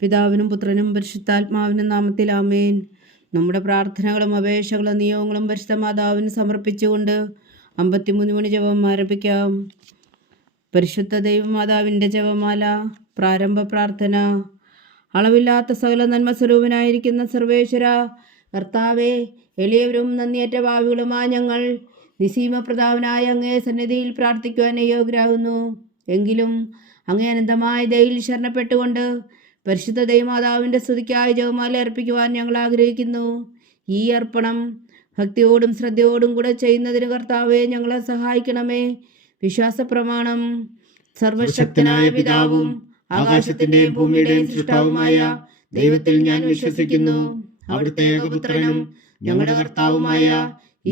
പിതാവിനും പുത്രനും പരിശുദ്ധാത്മാവിനും നാമത്തിൽ ആമേൻ. നമ്മുടെ പ്രാർത്ഥനകളും അപേക്ഷകളും നിയോഗങ്ങളും പരിശുദ്ധ മാതാവിന് സമർപ്പിച്ചുകൊണ്ട് 53 മണി ജപം ആരംഭിക്കാം. പരിശുദ്ധ ദൈവമാതാവിൻ്റെ ജപമാല. പ്രാരംഭ പ്രാർത്ഥന. അളവില്ലാത്ത സകല നന്മ സ്വരൂപനായിരിക്കുന്ന സർവേശ്വര കർത്താവെ, എളിയവരും നന്ദിയേറ്റ ഭാവികളുമായ ഞങ്ങൾ നിസീമപ്രതാപനായ അങ്ങേ സന്നിധിയിൽ പ്രാർത്ഥിക്കുവാൻ യോഗ്യരാകുന്നു. എങ്കിലും അങ്ങേ അനന്തമായ ദയയിൽ ശരണപ്പെട്ടുകൊണ്ട് പരിശുദ്ധ ദൈവമാതാവിൻ്റെ സ്തുതിക്കായി ജപമാല അർപ്പിക്കുവാൻ ഞങ്ങൾ ആഗ്രഹിക്കുന്നു. ഈ അർപ്പണം ഭക്തിയോടും ശ്രദ്ധയോടും കൂടെ ചെയ്യുന്നതിന് കർത്താവെ ഞങ്ങളെ സഹായിക്കണമേ. വിശ്വാസ പ്രമാണം. സർവശക്തനായ പിതാവും ആകാശത്തിന്റെയും ഭൂമിയുടെയും സൃഷ്ടാവുമായ ദൈവത്തിൽ ഞാൻ വിശ്വസിക്കുന്നു. അവിടുത്തെ ഏകപുത്രനും ഞങ്ങളുടെ കർത്താവുമായ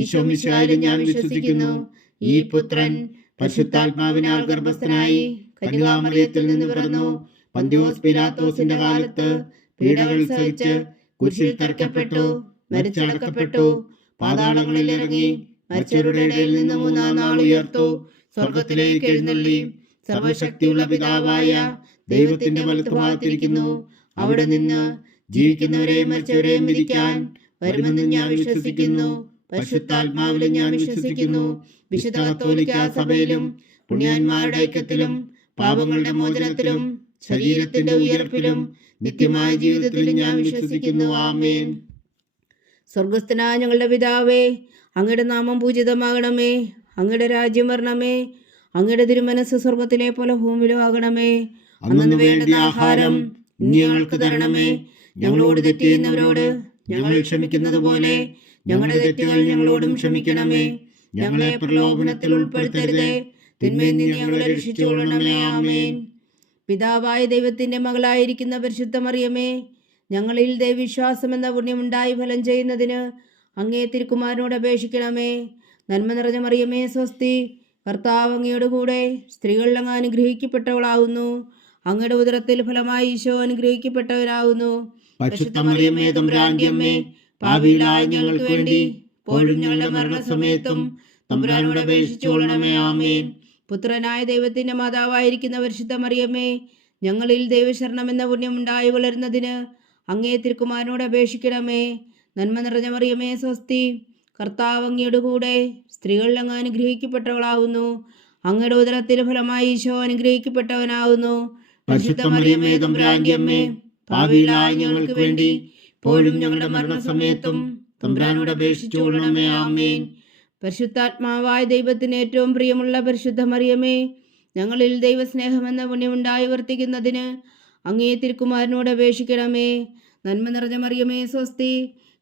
ഈശോ മിശിഹായിൽ ഞാൻ വിശ്വസിക്കുന്നു. ഈ പുത്രൻ പരിശുദ്ധാത്മാവിനാൽ ഗർഭസ്ഥനായി കന്യകാമറിയത്തിൽ നിന്ന് പിറന്നു. പന്തിയോസ് പിലാത്തോസിന്റെ കാലത്ത് പീഡകൾ സഹിച്ച് കുരിശിൽ തറയ്ക്കപ്പെട്ടു, മരിച്ചടക്കപ്പെട്ടു, പാതാളങ്ങളിൽ ഇറങ്ങി, മരിച്ചവരുടെ ഇടയിൽ നിന്ന് 3-ാം നാൾ ഉയർത്തു, സ്വർഗത്തിലേക്ക് എഴുന്നള്ളി, സർവശക്തിയുള്ള പിതാവായ ദൈവത്തിന്റെ വലത്തുഭാഗത്തിരിക്കുന്നു. അവിടെ നിന്ന് ജീവിക്കുന്നവരെയും മരിച്ചവരെയും വിധിക്കാൻ വരുമെന്ന് ഞാൻ വിശ്വസിക്കുന്നു. പരിശുദ്ധാത്മാവിലും ഞാൻ വിശ്വസിക്കുന്നു. വിശുദ്ധ കത്തോലിക്കാ സഭയിലും പുണ്യാന്മാരുടെ ഐക്യത്തിലും പാപങ്ങളുടെ മോചനത്തിലും ശരീരത്തിന്റെ ഉയർപ്പിലും നിത്യമായ ജീവിതത്തിലും ഞാൻ വിശ്വസിക്കുന്നു. ആമേൻ. സ്വർഗസ്ഥനായ ഞങ്ങളുടെ പിതാവേ, അങ്ങയുടെ നാമം പൂജിതമാകണമേ. അങ്ങയുടെ രാജ്യം വരണമേ. അങ്ങയുടെ തിരുമനസ് സ്വർഗത്തിലെ പോലെ ഭൂമിയിലും ആകണമേ. അന്നു വേണ്ട ആഹാരം ഇനി ഞങ്ങൾക്ക് തരണമേ. ഞങ്ങളോട് തെറ്റ് ചെയ്യുന്നവരോട് ഞങ്ങൾ ക്ഷമിക്കുന്നത് പോലെ ഞങ്ങളുടെ തെറ്റുകൾ ഞങ്ങളോടും ക്ഷമിക്കണമേ. ഞങ്ങളെ പ്രലോഭനത്തിൽ ഉൾപ്പെടുത്തരുതേ, തിന്മയിൽ നിന്ന് ഞങ്ങളെ രക്ഷിച്ചുകൊള്ളണമേ. ആമേൻ. പിതാവായ ദൈവത്തിന്റെ മകളായിരിക്കുന്ന പരിശുദ്ധ മറിയമേ, ഞങ്ങളിൽ ദൈവവിശ്വാസം എന്ന പുണ്യമുണ്ടായി ഫലം ചെയ്യുന്നതിന് അങ്ങേ തിരുക്കുമാരനോട് അപേക്ഷിക്കണമേ. നന്മ നിറഞ്ഞ മറിയമേ സ്വസ്തി, കർത്താവ് അങ്ങയോട് കൂടെ സ്ത്രീകൾ അങ്ങ് അനുഗ്രഹിക്കപ്പെട്ടവളാകുന്നു. അങ്ങയുടെ ഉദരത്തിൽ ഫലമായി ഈശോ അനുഗ്രഹിക്കപ്പെട്ടവരാകുന്നു. പരിശുദ്ധ മറിയമേ തമ്പുരാന്റെ അമ്മേ, പാപികളായ ഞങ്ങൾക്ക് വേണ്ടി ഇപ്പോഴും ഞങ്ങളുടെ മരണസമയത്തും തമ്പുരാനോട് അപേക്ഷിച്ചുകൊള്ളണമേ. ആമേൻ. പുത്രനായ ദൈവത്തിന്റെ മാതാവായിരിക്കുന്ന പരിശുദ്ധ മറിയമ്മേ, ഞങ്ങളിൽ ദൈവശരണം എന്ന പുണ്യം ഉണ്ടായി വളരുന്നതിന് അങ്ങേ തിരുക്കുമാരനോട് അപേക്ഷിക്കണമേ. നന്മ നിറഞ്ഞ മറിയമേ സ്വസ്തി, കർത്താവ് അങ്ങയുടെ കൂടെ സ്ത്രീകൾ അങ്ങ് അനുഗ്രഹിക്കപ്പെട്ടവളാകുന്നു. അങ്ങയുടെ ഉദരത്തിൽ ഫലമായി ഈശോ അനുഗ്രഹിക്കപ്പെട്ടവനാകുന്നു. പരിശുദ്ധ മറിയമേ തമ്പുരാന്റെ അമ്മേ, പാപികളായ ഞങ്ങൾക്ക് വേണ്ടി ഇപ്പോഴും ഞങ്ങളുടെ മരണസമയത്തും തമ്പുരാനോട് അപേക്ഷിച്ചുകൊള്ളണമേ. ആമേൻ. പരിശുദ്ധാത്മാവായ ദൈവത്തിന് ഏറ്റവും പ്രിയമുള്ള പരിശുദ്ധ മറിയമേ, ഞങ്ങളിൽ ദൈവസ്നേഹമെന്ന പുണ്യമുണ്ടായി വർത്തിക്കുന്നതിന് അങ്ങേ തിരുക്കുമാരനോട് അപേക്ഷിക്കണമേ. നന്മ നിറഞ്ഞ മറിയമേ സ്വസ്തി,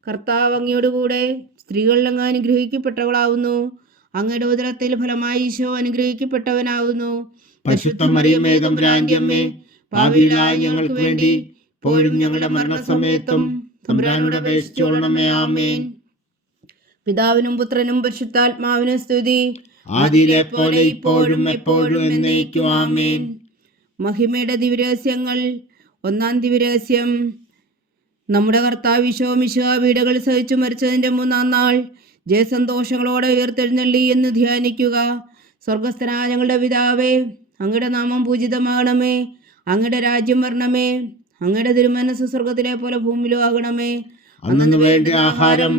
കർത്താവ് അങ്ങയോട് കൂടെ സ്ത്രീകൾ അങ്ങ് അനുഗ്രഹിക്കപ്പെട്ടവളാവുന്നു. അങ്ങയുടെ ഉദരത്തിൽ ഫലമായി ഈശോ അനുഗ്രഹിക്കപ്പെട്ടവനാകുന്നു. പരിശുദ്ധ മറിയമേ തമ്പുരാന്റെ അമ്മേ, പാപികളായ ഞങ്ങൾക്ക് വേണ്ടി ഇപ്പോഴും ഞങ്ങളുടെ മരണസമയത്തും തമ്പുരാനോട് അപേക്ഷിച്ചുകൊള്ളണമേ. ആമേൻ. പിതാവിനും പുത്രനും പരിശുദ്ധാത്മാവിനും സ്തുതി, ആദിയിലെ പോലെ ഇപ്പോഴും എപ്പോഴും എന്നേക്കും. ആമേൻ. മഹിമയുടെ ദിവ്യരഹസ്യങ്ങൾ. 1-ാം ദിവ്യരഹസ്യം. നമ്മുടെ കർത്താവ് ഈശോ മിശിഹാ പീഡകൾ സഹിച്ചു മരിച്ചതിൻ്റെ 3-ാം നാൾ ജയസന്തോഷങ്ങളോടെ ഉയർത്തെഴുന്നള്ളി എന്ന് ധ്യാനിക്കുക. സ്വർഗസ്ഥനായ ഞങ്ങളുടെ പിതാവേ, അങ്ങയുടെ നാമം പൂജിതമാകണമേ. അങ്ങയുടെ രാജ്യം വരണമേ. അങ്ങയുടെ തിരുമനസ് സ്വർഗത്തിലെ പോലെ ഭൂമിയിലും ആകണമേ. അന്നു വേണ്ട ആഹാരം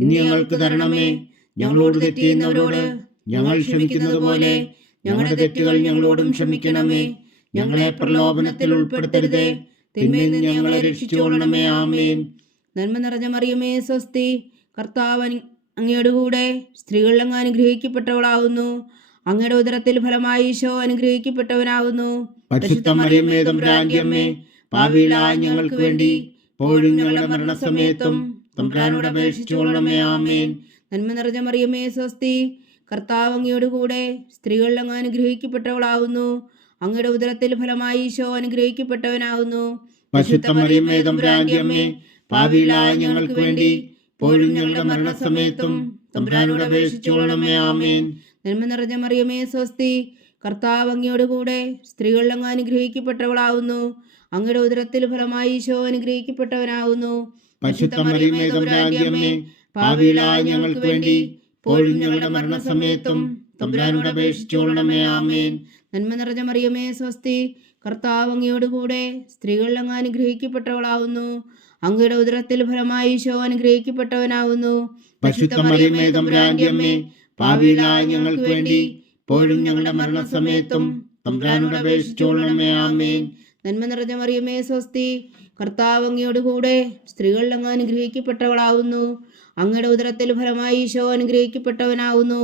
ഇനി ഞങ്ങൾക്ക് തരണമേ. ഞങ്ങളോട് തെറ്റ് ചെയ്യുന്നവരോട് ഞങ്ങൾ ക്ഷമിക്കുന്നത് പോലെ ഞങ്ങളുടെ തെറ്റുകൾ ഞങ്ങളോടും ക്ഷമിക്കണമേ. ഞങ്ങളെ പ്രലോഭനത്തിൽ ഉൾപ്പെടുത്തരുതേ, തിന്മയിൽ നിന്ന് ഞങ്ങളെ രക്ഷിച്ചുകൊള്ളണമേ. ആമേൻ. നന്മ നിറഞ്ഞ മറിയമേ സ്വസ്തി, കർത്താവ് അങ്ങയുടെ കൂടെ സ്ത്രീകൾ അങ്ങ് അനുഗ്രഹിക്കപ്പെട്ടവളാകുന്നു. അങ്ങയുടെ ഉദരത്തിൽ ഫലമായി ഈശോ അനുഗ്രഹിക്കപ്പെട്ടവനാകുന്നു. പരിശുദ്ധ മറിയമേ തമ്പുരാന്റെ അമ്മേ, പാപികളായ ഞങ്ങൾക്ക് വേണ്ടി ഇപ്പോഴും ഞങ്ങളുടെ മരണസമയത്തും തമ്പുരാനോട് അപേക്ഷിച്ചുകൊള്ളണമേ. ആമേൻ. നന്മ നിറഞ്ഞ മറിയമേ സ്വസ്തി, കർത്താവ് അങ്ങയോട് കൂടെ സ്ത്രീകൾ അങ്ങ് അനുഗ്രഹിക്കപ്പെട്ടവളാകുന്നു. അങ്ങയുടെ ഉദരത്തിൽ ഫലമായി ഈശോ അനുഗ്രഹിക്കപ്പെട്ടവനാകുന്നു. പരിശുദ്ധ മറിയമേ തമ്പുരാന്റെ അമ്മേ, പാപികളായ ഞങ്ങൾക്ക് വേണ്ടി ഇപ്പോഴും ഞങ്ങളുടെ മരണസമയത്തും തമ്പുരാനോട് അപേക്ഷിച്ചുകൊള്ളണമേ. ആമേൻ. നന്മ നിറഞ്ഞ മറിയമേ സ്വസ്തി, കർത്താവ് അങ്ങയോട് കൂടെ സ്ത്രീകൾ അങ്ങ് അനുഗ്രഹിക്കപ്പെട്ടവളാകുന്നു. അങ്ങയുടെ ഉദരത്തിൽ ഫലമായി ഈശോ അനുഗ്രഹിക്കപ്പെട്ടവനാകുന്നു. പരിശുദ്ധ മറിയമേ തമ്പുരാന്റെ അമ്മേ, പാപികളായ ഞങ്ങൾക്ക് വേണ്ടി ഇപ്പോഴും ഞങ്ങളുടെ മരണസമയത്തും തമ്പുരാനോട് അപേക്ഷിച്ചുകൊള്ളണമേ. ആമേൻ. നന്മ നിറഞ്ഞ മറിയമേ സ്വസ്തി, കർത്താവ് അങ്ങയോടുകൂടെ സ്ത്രീകൾ അങ്ങ് അനുഗ്രഹിക്കപ്പെട്ടവളാവുന്നു. അങ്ങയുടെ ഉദരത്തിൽ ഫലമായി ഈശോ അനുഗ്രഹിക്കപ്പെട്ടവനാവുന്നു. പരിശുദ്ധ മറിയമേ തമ്പുരാന്റെ അമ്മേ, പാപികളായ ഞങ്ങൾക്ക് വേണ്ടി ഇപ്പോഴും ഞങ്ങളുടെ മരണസമയത്തും തമ്പുരാനോട് അപേക്ഷിച്ചുകൊള്ളണമേ. ആമേൻ. നന്മ നിറഞ്ഞ മറിയമേ സ്വസ്തി, കർത്താവ് അങ്ങയോടുകൂടെ സ്ത്രീകൾ അങ്ങ് അനുഗ്രഹിക്കപ്പെട്ടവളാവുന്നു. അങ്ങയുടെ ഉദരത്തിൽ ഫലമായി ഈശോ അനുഗ്രഹിക്കപ്പെട്ടവനാവുന്നു.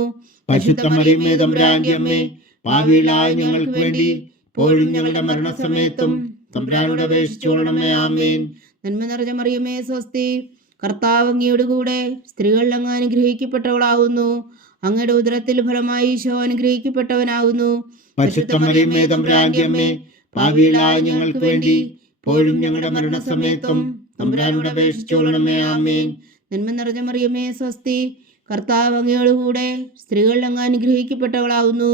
പരിശുദ്ധ മറിയമേ തമ്പുരാന്റെ അമ്മേ, പാപികളായ ഞങ്ങൾക്ക് വേണ്ടി ഇപ്പോഴും ഞങ്ങളുടെ മരണസമയത്തും തമ്പുരാനോട് അപേക്ഷിച്ചുകൊള്ളണമേ. ആമേൻ. നന്മ നിറഞ്ഞ മറിയമേ സ്വസ്തി, കർത്താവ് അങ്ങയോടുകൂടെ സ്ത്രീകൾ അങ്ങ് അനുഗ്രഹിക്കപ്പെട്ടവളാവുന്നു. അങ്ങയുടെ ഉദരത്തിൽ ഫലമായി ഈശോ അനുഗ്രഹിക്കപ്പെട്ടവനാവുന്നു. പരിശുദ്ധ മറിയമേ തമ്പുരാന്റെ അമ്മേ, പാപികളായ ഞങ്ങൾക്ക് വേണ്ടി ഇപ്പോഴും ഞങ്ങളുടെ മരണസമയത്തും തമ്പുരാനോട് അപേക്ഷിച്ചുകൊള്ളണമേ. ആമേൻ. നന്മ നിറഞ്ഞ മറിയമേ സ്വസ്തി, കർത്താവ് അങ്ങയോടുകൂടെ സ്ത്രീകൾ അങ്ങ് അനുഗ്രഹിക്കപ്പെട്ടവളാവുന്നു.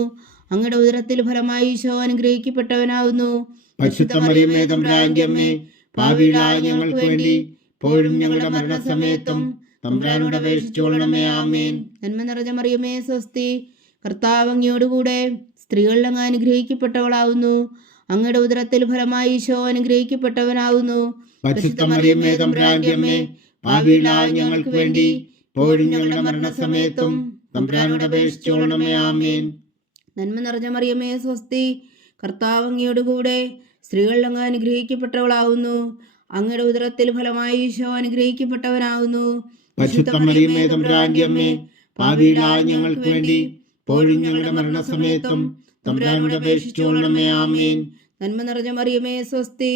അങ്ങയുടെ ഉദരത്തിൽ ഫലമായി ഈശോ അനുഗ്രഹിക്കപ്പെട്ടവനാവുന്നു. പരിശുദ്ധ മറിയമേ തമ്പുരാന്റെ അമ്മേ, പാപികളായ ഞങ്ങൾക്ക് വേണ്ടി ഇപ്പോഴും ഞങ്ങളുടെ മരണസമയത്തും തമ്പുരാനോട് അപേക്ഷിച്ചുകൊള്ളണമേ. ആമേൻ. നന്മ നിറഞ്ഞ മറിയമേ സ്വസ്തി, കർത്താവ് അങ്ങയോടുകൂടെ സ്ത്രീകൾ അങ്ങ് അനുഗ്രഹിക്കപ്പെട്ടവളാവുന്നു. അങ്ങയുടെ ഉദരത്തിൽ ഫലമായി ഈശോ അനുഗ്രഹിക്കപ്പെട്ടവനാവുന്നു. പരിശുദ്ധ മറിയമേ തമ്പുരാന്റെ അമ്മേ, പാപികളായ ഞങ്ങൾക്ക് വേണ്ടി ഇപ്പോഴും ഞങ്ങളുടെ മരണസമയത്തും തമ്പുരാനോട് അപേക്ഷിച്ചുകൊള്ളണമേ. ആമേൻ. നന്മ നിറഞ്ഞ മറിയമേ സ്വസ്തി, കർത്താവ് അങ്ങയോടുകൂടെ സ്ത്രീകൾ അങ്ങ് അനുഗ്രഹിക്കപ്പെട്ടവളാവുന്നു. അങ്ങയുടെ ഉദരത്തിൽ ഫലമായി ഈശോ അനുഗ്രഹിക്കപ്പെട്ടവനാവുന്നു. പരിശുദ്ധ മറിയമേ തമ്പുരാന്റെ അമ്മേ, പാപികളായ ഞങ്ങൾക്ക് വേണ്ടി ഇപ്പോഴും ഞങ്ങളുടെ മരണസമയത്തും തമ്പുരാനോട് അപേക്ഷിച്ചുകൊള്ളണമേ. ആമേൻ. നന്മ നിറഞ്ഞ മറിയമേ സ്വസ്തി,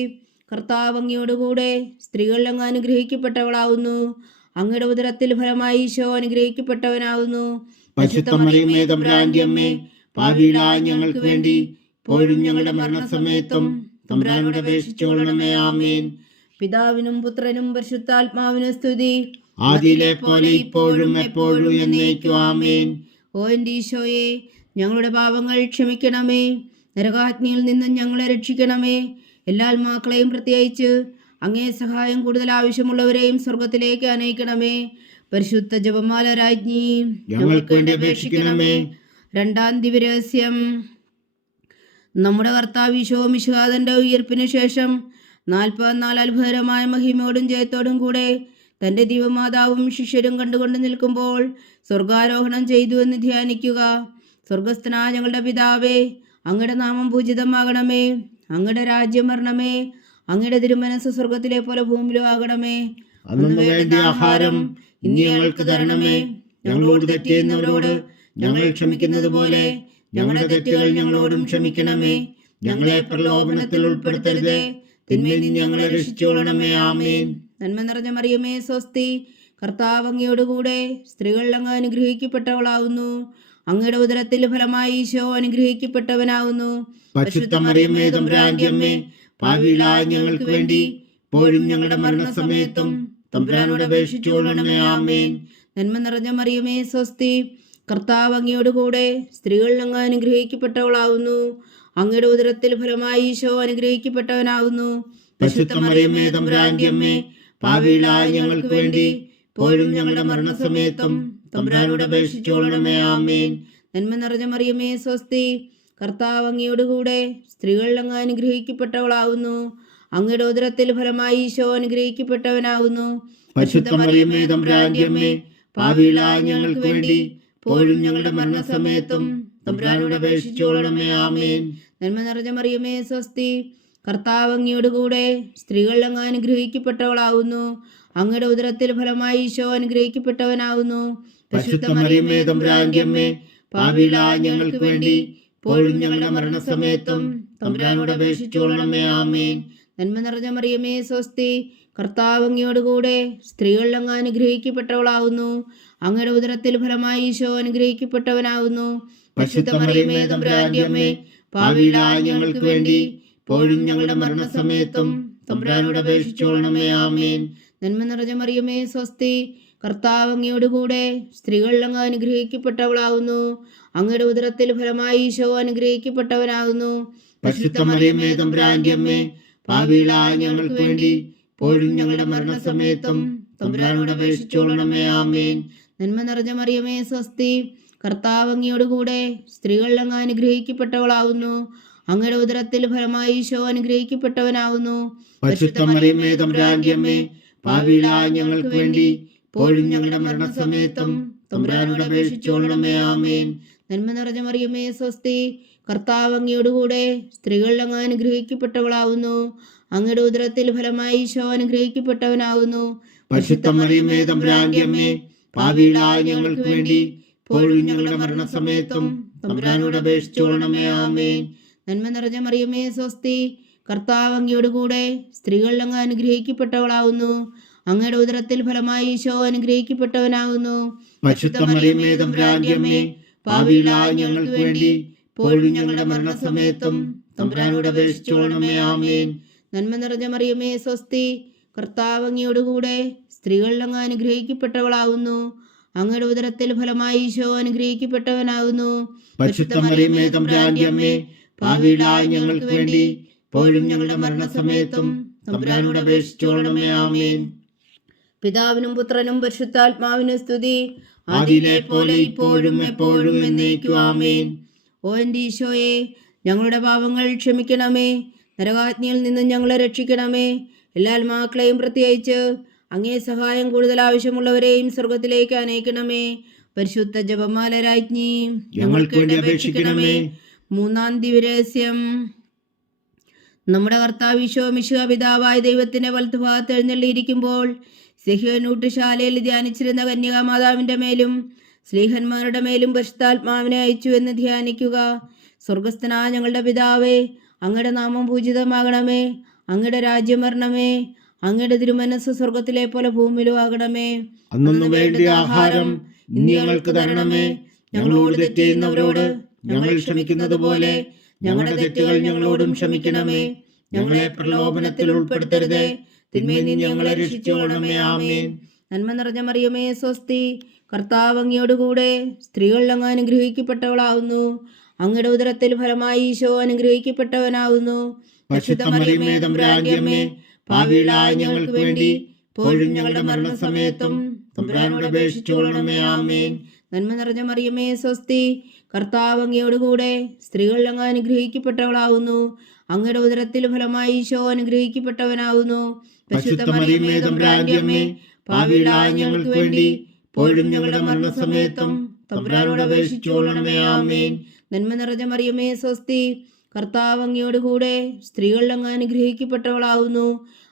കർത്താവ് അങ്ങയോടുകൂടെ സ്ത്രീകൾ അങ്ങ് അനുഗ്രഹിക്കപ്പെട്ടവളാവുന്നു. അങ്ങയുടെ ഉദരത്തിൽ ഫലമായി ഈശോ അനുഗ്രഹിക്കപ്പെട്ടവനാവുന്നു. പരിശുദ്ധ മറിയമേ തമ്പുരാന്റെ അമ്മേ, പാപികളായ ഞങ്ങൾക്ക് വേണ്ടി ഇപ്പോഴും ഞങ്ങളുടെ മരണസമയത്തും തമ്പുരാനോട് അപേക്ഷിച്ചുകൊള്ളണമേ. ആമേൻ. പിതാവിനും പുത്രനും പരിശുദ്ധാത്മാവിനും സ്തുതി, ആദിയിലെ പോലെ ഇപ്പോഴും എപ്പോഴും എന്നേക്കും. ആമേൻ. ഓ എൻ്റെ ഈശോയെ, ഞങ്ങളുടെ പാപങ്ങൾ ക്ഷമിക്കണമേ. നരകാഗ്നിയിൽ നിന്നും ഞങ്ങളെ രക്ഷിക്കണമേ. എല്ലാ ആത്മാക്കളെയും പ്രത്യേകിച്ച് അങ്ങേ സഹായം കൂടുതൽ ആവശ്യമുള്ളവരെയും സ്വർഗത്തിലേക്ക് അനയിക്കണമേ. പരിശുദ്ധ ജപമാല രാജ്ഞി, ഞങ്ങൾക്ക് വേണ്ടി അപേക്ഷിക്കണമേ. രണ്ടാം ദിവ്യരഹസ്യം. നമ്മുടെ കർത്താവ് ഈശോ മിശിഹായുടെ ഉയർപ്പിന് ശേഷം 44 അത്ഭുതകരമായ മഹിമയോടും ജയത്തോടും കൂടെ തൻ്റെ ദൈവമാതാവും ശിഷ്യരും കണ്ടുകൊണ്ട് നിൽക്കുമ്പോൾ സ്വർഗാരോഹണം ചെയ്തു എന്ന് ധ്യാനിക്കുക. സ്വർഗസ്ഥനായ ഞങ്ങളുടെ പിതാവേ, അങ്ങയുടെ നാമം പൂജിതമാകണമേ. അങ്ങയുടെ രാജ്യം വരണമേ. അങ്ങയുടെ തിരുമനസ് സ്വർഗത്തിലെ പോലെ ഭൂമിയിലും ആകണമേ. അന്നു വേണ്ട ആഹാരം ഇനി ഞങ്ങൾക്ക് തരണമേ. ഞങ്ങളോട് തെറ്റ് ചെയ്യുന്നവരോട് ഞങ്ങൾ ക്ഷമിക്കുന്നത് പോലെ ഞങ്ങളുടെ തെറ്റുകൾ ഞങ്ങളോടും ക്ഷമിക്കണമേ. ഞങ്ങളെ പ്രലോഭനത്തിൽ ഉൾപ്പെടുത്തരുതേ, തിന്മയിൽ നിന്ന് ഞങ്ങളെ രക്ഷിച്ചുകൊള്ളണമേ. ആമേൻ. നന്മ നിറഞ്ഞ മറിയമേ സ്വസ്തി, കർത്താവ് അങ്ങയോടുകൂടെ സ്ത്രീകൾ അങ്ങ് അനുഗ്രഹിക്കപ്പെട്ടവളാവുന്നു. അങ്ങയുടെ ഉദരത്തിൽ ഫലമായി ഈശോ അനുഗ്രഹിക്കപ്പെട്ടവനാവുന്നു. പരിശുദ്ധ മറിയമേ തമ്പുരാന്റെ അമ്മേ, പാപികളായ ഞങ്ങൾക്ക് വേണ്ടി ഇപ്പോഴും ഞങ്ങളുടെ മരണസമയത്തും തമ്പുരാനോട് അപേക്ഷിച്ചുകൊള്ളണമേ. ആമേൻ. നന്മ നിറഞ്ഞ മറിയമേ സ്വസ്തി, കർത്താവ് അങ്ങയോടുകൂടെ സ്ത്രീകൾ അങ്ങ് അനുഗ്രഹിക്കപ്പെട്ടവളാവുന്നു. അങ്ങയുടെ ഉദരത്തിൽ ഫലമായി ഈശോ അനുഗ്രഹിക്കപ്പെട്ടവനാവുന്നു. പരിശുദ്ധ മറിയമേ തമ്പുരാന്റെ അമ്മേ, പാപികളായ ഞങ്ങൾക്ക് വേണ്ടി ഇപ്പോഴും ഞങ്ങളുടെ മരണസമയത്തും തമ്പുരാനോട് അപേക്ഷിച്ചുകൊള്ളണമേ. ആമേൻ. നന്മ നിറഞ്ഞ മറിയമേ സ്വസ്തി, കർത്താവ് അങ്ങയോടുകൂടെ സ്ത്രീകൾ അങ്ങ് അനുഗ്രഹിക്കപ്പെട്ടവളാവുന്നു. അങ്ങയുടെ ഉദരത്തിൽ ഫലമായി ഈശോ അനുഗ്രഹിക്കപ്പെട്ടവനാവുന്നു. പരിശുദ്ധ മറിയമേ തമ്പുരാന്റെ അമ്മേ, പാപികളായ ഞങ്ങൾക്ക് വേണ്ടി ഇപ്പോഴും ഞങ്ങളുടെ മരണസമയത്തും തമ്പുരാനോട് അപേക്ഷിച്ചുകൊള്ളണമേ. ആമേൻ. നന്മ നിറഞ്ഞ മറിയമേ സ്വസ്തി, കർത്താവ് അങ്ങയോടുകൂടെ സ്ത്രീകൾ അങ്ങ് അനുഗ്രഹിക്കപ്പെട്ടവളാവുന്നു. അങ്ങയുടെ ഉദരത്തിൽ ഫലമായി ഈശോ അനുഗ്രഹിക്കപ്പെട്ടവനാവുന്നു. പരിശുദ്ധ മറിയമേ തമ്പുരാന്റെ അമ്മേ, പാപികളായ ഞങ്ങൾക്ക് വേണ്ടി ഇപ്പോഴും ഞങ്ങളുടെ മരണസമയത്തും തമ്പുരാനോട് അപേക്ഷിച്ചുകൊള്ളണമേ. ആമേൻ. നന്മ നിറഞ്ഞ മറിയമേ സ്വസ്തി, കർത്താവ് അങ്ങയോടുകൂടെ സ്ത്രീകൾ അങ്ങ് അനുഗ്രഹിക്കപ്പെട്ടവളാവുന്നു. അങ്ങയുടെ ഉദരത്തിൽ ഫലമായി ഈശോ അനുഗ്രഹിക്കപ്പെട്ടവനാവുന്നു. പരിശുദ്ധ മറിയമേ തമ്പുരാന്റെ അമ്മേ, പാപികളായ ഞങ്ങൾക്ക് വേണ്ടി ഇപ്പോഴും ഞങ്ങളുടെ മരണസമയത്തും തമ്പുരാനോട് അപേക്ഷിച്ചുകൊള്ളണമേ. ആമേൻ. നന്മ നിറഞ്ഞ മറിയമേ സ്വസ്തി, കർത്താവ് അങ്ങയോടുകൂടെ സ്ത്രീകൾ അങ്ങ് അനുഗ്രഹിക്കപ്പെട്ടവളാവുന്നു. അങ്ങയുടെ ഉദരത്തിൽ ഫലമായി ഈശോ അനുഗ്രഹിക്കപ്പെട്ടവനാകുന്നു. പരിശുദ്ധ മറിയമേ തമ്പുരാന്റെ അമ്മേ, പാപികളായ ഞങ്ങൾക്ക് വേണ്ടി ഇപ്പോഴും ഞങ്ങളുടെ മരണസമയത്തും തമ്പുരാനോട് അപേക്ഷിച്ചുകൊള്ളണമേ. ആമേൻ. നന്മ നിറഞ്ഞ മറിയമേ സ്വസ്തി, കർത്താവ് അങ്ങയോടുകൂടെ സ്ത്രീകൾ അങ്ങ് അനുഗ്രഹിക്കപ്പെട്ടവളാവുന്നു. അങ്ങയുടെ ഉദരത്തിൽ ഫലമായി ഈശോ അനുഗ്രഹിക്കപ്പെട്ടവനാവുന്നു. പരിശുദ്ധ മറിയമേ തമ്പുരാന്റെ അമ്മേ, പാപികളായ ഞങ്ങൾക്ക് വേണ്ടി ഇപ്പോഴും ഞങ്ങളുടെ മരണസമയത്തും തമ്പുരാനോട് അപേക്ഷിച്ചോളണമേ. ആമേൻ. നന്മ നിറഞ്ഞ മറിയമേ സ്വസ്തി, കർത്താവ് അങ്ങയോടുകൂടെ സ്ത്രീകൾ അങ്ങ് അനുഗ്രഹിക്കപ്പെട്ടവളാവുന്നു. അങ്ങയുടെ ഉദരത്തിൽ ഫലമായി ഈശോ അനുഗ്രഹിക്കപ്പെട്ടവനാവുന്നു. പരിശുദ്ധ മറിയമേ തമ്പുരാന്റെ അമ്മേ, പാപികളായ ഞങ്ങൾക്ക് വേണ്ടി ഇപ്പോഴും ഞങ്ങളുടെ മരണസമയത്തും തമ്പുരാനോട് അപേക്ഷിച്ചോളണമേ. ആമേൻ. നന്മ നിറഞ്ഞ മറിയമേ സ്വസ്തി, കർത്താവ് അങ്ങയോടുകൂടെ സ്ത്രീകൾ അങ്ങ് അനുഗ്രഹിക്കപ്പെട്ടവളാവുന്നു. അങ്ങയുടെ ഉദരത്തിൽ ഫലമായി ഈശോ അനുഗ്രഹിക്കപ്പെട്ടവനാകുന്നു. പരിശുദ്ധ മറിയമേ തമ്പുരാന്റെ അമ്മേ, പാപികളായ ഞങ്ങൾക്ക് വേണ്ടി ഇപ്പോഴും ഞങ്ങളുടെ മരണസമയത്തും തമ്പുരാനോട് അപേക്ഷിച്ചോളണമേ. ആമേൻ. നന്മ നിറഞ്ഞ മറിയമേ സ്വസ്തി, കർത്താവ് അങ്ങയോടുകൂടെ സ്ത്രീകൾ അങ്ങ് അനുഗ്രഹിക്കപ്പെട്ടവളാവുന്നു. അങ്ങയുടെ ഉദരത്തിൽ ഫലമായി ഈശോ അനുഗ്രഹിക്കപ്പെട്ടവനാകുന്നു. പരിശുദ്ധ മറിയമേ തമ്പുരാന്റെ അമ്മേ, പാപികളായ ഞങ്ങൾക്ക് വേണ്ടി ഇപ്പോഴും ഞങ്ങളുടെ മരണസമയത്തും തമ്പുരാനോട് അപേക്ഷിച്ചോളണമേ. ആമേൻ. പിതാവിനും പുത്രനും പരിശുദ്ധാത്മാവിനും സ്തുതി, ആദിയിലെ പോലെ ഇപ്പോഴും എപ്പോഴും എന്നേക്കും. ആമേൻ. ഓ എൻ്റെ ഈശോയെ, ഞങ്ങളുടെ പാപങ്ങൾ ക്ഷമിക്കണമേ. നരകാജ്ഞയിൽ നിന്നും ഞങ്ങളെ രക്ഷിക്കണമേ. എല്ലാ ആത്മാക്കളെയും പ്രത്യേകിച്ച് അങ്ങേ സഹായം കൂടുതൽ ആവശ്യമുള്ളവരെയും സ്വർഗത്തിലേക്ക് അനയിക്കണമേ. പരിശുദ്ധ ജപമാല രാജ്ഞി, ഞങ്ങൾക്ക് വേണ്ടി അപേക്ഷിക്കണമേ. മൂന്നാം ദിവ്യരഹസ്യം. നമ്മുടെ കർത്താവ് ഈശോ മിശിഹ പിതാവായ ദൈവത്തിന്റെ വലത്തുഭാഗത്ത് എഴുന്നള്ളിയിരിക്കുമ്പോൾ സെഹ്യോനൂട്ടുശാലയിൽ ധ്യാനിച്ചിരുന്ന കന്യകാമാതാവിന്റെ മേലും സ്ലീഹന്മാരുടെ മേലും പരിശുദ്ധാത്മാവിനെ അയച്ചു എന്ന് ധ്യാനിക്കുക. സ്വർഗസ്ഥനായ ഞങ്ങളുടെ പിതാവേ, അങ്ങയുടെ നാമം പൂജിതമാകണമേ. അങ്ങയുടെ രാജ്യം വരണമേ. അങ്ങയുടെ തിരുമനസ്സ് സ്വർഗത്തിലെ പോലെ ഭൂമിയിലും ആകണമേ. അന്നു വേണ്ടിയ ആഹാരം ഇന്ന് ഞങ്ങൾക്ക് തരണമേ. ഞങ്ങളോട് തെറ്റ് ചെയ്യുന്നവരോട് ഞങ്ങൾ ക്ഷമിക്കുന്നത് പോലെ ഞങ്ങളുടെ തെറ്റുകൾ ഞങ്ങളോടും ക്ഷമിക്കണമേ. ഞങ്ങളെ പ്രലോഭനത്തിൽ ഉൾപ്പെടുത്തരുതേ, തിന്മയിൽ നിന്ന് ഞങ്ങളെ രക്ഷിച്ചുകൊള്ളണമേ. ആമേൻ. നന്മ നിറഞ്ഞ മറിയമേ സ്വസ്തി, കർത്താവ് അങ്ങയോടുകൂടെ സ്ത്രീകൾ അങ്ങ് അനുഗ്രഹിക്കപ്പെട്ടവളാവുന്നു. അങ്ങയുടെ ഉദരത്തിൽ ഫലമായി ഈശോ അനുഗ്രഹിക്കപ്പെട്ടവനാവുന്നു. പരിശുദ്ധ മറിയമേ തമ്പുരാന്റെ അമ്മേ, പാപികളായ ഞങ്ങൾക്ക് വേണ്ടി ഇപ്പോഴും ഞങ്ങളുടെ മരണസമയത്തും തമ്പുരാനോട് അപേക്ഷിച്ചോളണമേ. ആമേൻ. നന്മ നിറഞ്ഞ മറിയമേ സ്വസ്തി, കർത്താവ് അങ്ങയോടുകൂടെ സ്ത്രീകൾ അങ്ങ് അനുഗ്രഹിക്കപ്പെട്ടവളാവുന്നു. അങ്ങയുടെ ഉദരത്തിൽ ഫലമായി ഈശോ അനുഗ്രഹിക്കപ്പെട്ടവനാവുന്നു. പരിശുദ്ധ മറിയമേ തമ്പുരാന്റെ അമ്മേ, പാപികളായ ഞങ്ങൾക്ക് വേണ്ടി ഇപ്പോഴും ഞങ്ങളുടെ മരണസമയത്തും തമ്പുരാനോട് അപേക്ഷിച്ചോളണമേ. ആമേൻ. നന്മ നിറഞ്ഞ മറിയമേ സ്വസ്തി, കർത്താവ് അങ്ങയോടുകൂടെ സ്ത്രീകൾ അങ്ങ് അനുഗ്രഹിക്കപ്പെട്ടവളാവുന്നു.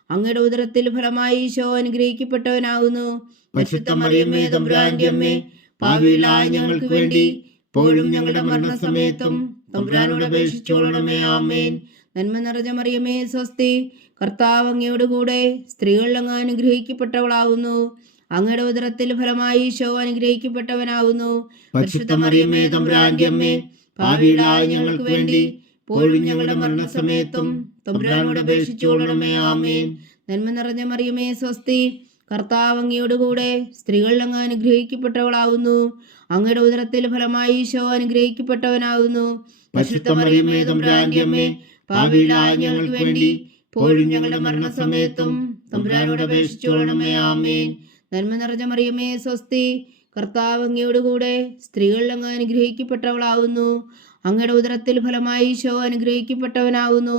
അങ്ങയുടെ ഉദരത്തിൽ ഫലമായി ഈശോ അനുഗ്രഹിക്കപ്പെട്ടവനാകുന്നു. പരിശുദ്ധ മറിയമേ തമ്പുരാന്റെ അമ്മേ, പാപികളായ ഞങ്ങൾക്ക് വേണ്ടി ഇപ്പോഴും ഞങ്ങളുടെ മരണസമയത്തും തമ്പുരാനോട് അപേക്ഷിച്ചോളണമേ. ആമേൻ. നന്മ നിറഞ്ഞ മറിയമേ സ്വസ്തി, കർത്താവ് അങ്ങയോടുകൂടെ സ്ത്രീകൾ അങ്ങ് അനുഗ്രഹിക്കപ്പെട്ടവളാവുന്നു. അങ്ങയുടെ ഉദരത്തിൽ ഫലമായി ഈശോ അനുഗ്രഹിക്കപ്പെട്ടവനാകുന്നു. പരിശുദ്ധ മറിയമേ തമ്പുരാന്റെ അമ്മേ, പാപികളായ ഞങ്ങൾക്ക് വേണ്ടി ഇപ്പോഴും ഞങ്ങളുടെ മരണസമയത്തും തമ്പുരാനോട് അപേക്ഷിച്ചോളണമേ. ആമേൻ. നന്മ നിറഞ്ഞ മറിയമേ സ്വസ്തി, കർത്താവ് അങ്ങയോടുകൂടെ സ്ത്രീകൾ അങ്ങ് അനുഗ്രഹിക്കപ്പെട്ടവളാവുന്നു. അങ്ങയുടെ ഉദരത്തിൽ ഫലമായി ഈശോ അനുഗ്രഹിക്കപ്പെട്ടവനാകുന്നു. പരിശുദ്ധ മറിയമേ തമ്പുരാന്റെ അമ്മേ, പാപികളായ ഞങ്ങൾക്ക് വേണ്ടി ഇപ്പോഴും ഞങ്ങളുടെ മരണസമയത്തും തമ്പുരാനോട് അപേക്ഷിച്ചോളണമേ. ആമേൻ. നന്മ നിറഞ്ഞ മറിയമേ സ്വസ്തി, കർത്താവ് അങ്ങയോടുകൂടെ സ്ത്രീകൾ അങ്ങ് അനുഗ്രഹിക്കപ്പെട്ടവളാവുന്നു. അങ്ങയുടെ ഉദരത്തിൽ ഫലമായി ഈശോ അനുഗ്രഹിക്കപ്പെട്ടവനാകുന്നു.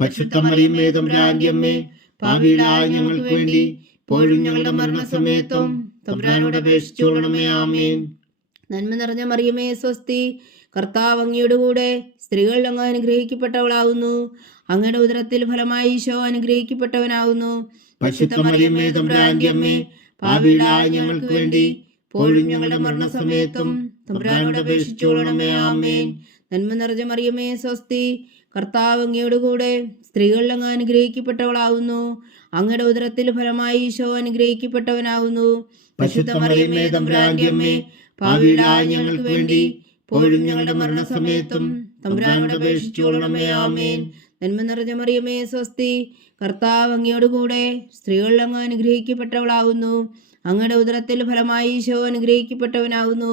പരിശുദ്ധ മറിയമേ തമ്പുരാന്റെ അമ്മേ, പാപികളായ ഞങ്ങൾക്ക് വേണ്ടി ഇപ്പോഴും ഞങ്ങളുടെ മരണസമയത്തും തമ്പുരാനോട് അപേക്ഷിച്ചോളണമേ. ആമേൻ. നന്മ നിറഞ്ഞ മറിയമേ സ്വസ്തി, കർത്താവ് അങ്ങയോടുകൂടെ സ്ത്രീകൾ അങ്ങ് അനുഗ്രഹിക്കപ്പെട്ടവളാവുന്നു. അങ്ങയുടെ ഉദരത്തിൽ ഫലമായി ഈശോ അനുഗ്രഹിക്കപ്പെട്ടവനാകുന്നു. പരിശുദ്ധ മറിയമേ തമ്പുരാന്റെ അമ്മേ, പാപികളായ ഞങ്ങൾക്ക് വേണ്ടി ഇപ്പോഴും ഞങ്ങളുടെ മരണസമയത്തും തമ്പുരാനോട് അപേക്ഷിച്ചോളണമേ. ആമേൻ. നന്മ നിറഞ്ഞ മറിയമേ സ്വസ്തി, കർത്താവ് അങ്ങയോടുകൂടെ സ്ത്രീകൾ അങ്ങ് അനുഗ്രഹിക്കപ്പെട്ടവളാവുന്നു. അങ്ങയുടെ ഉദരത്തിൽ ഫലമായി ഈശോ അനുഗ്രഹിക്കപ്പെട്ടവനാകുന്നു. പരിശുദ്ധ മറിയമേ തമ്പുരാന്റെ അമ്മേ, പാപികളായ ഞങ്ങൾക്ക് വേണ്ടി ഇപ്പോഴും ഞങ്ങളുടെ മരണസമയത്തും തമ്പുരാനോട് അപേക്ഷിച്ചോളണമേ. ആമേൻ. നന്മ നിറഞ്ഞ മറിയമേ സ്വസ്തി, കർത്താവ് അങ്ങയോടുകൂടെ സ്ത്രീകൾ അങ്ങ് അനുഗ്രഹിക്കപ്പെട്ടവളാവുന്നു. അങ്ങയുടെ ഉദരത്തിൽ ഫലമായി ഈശോ അനുഗ്രഹിക്കപ്പെട്ടവനാകുന്നു.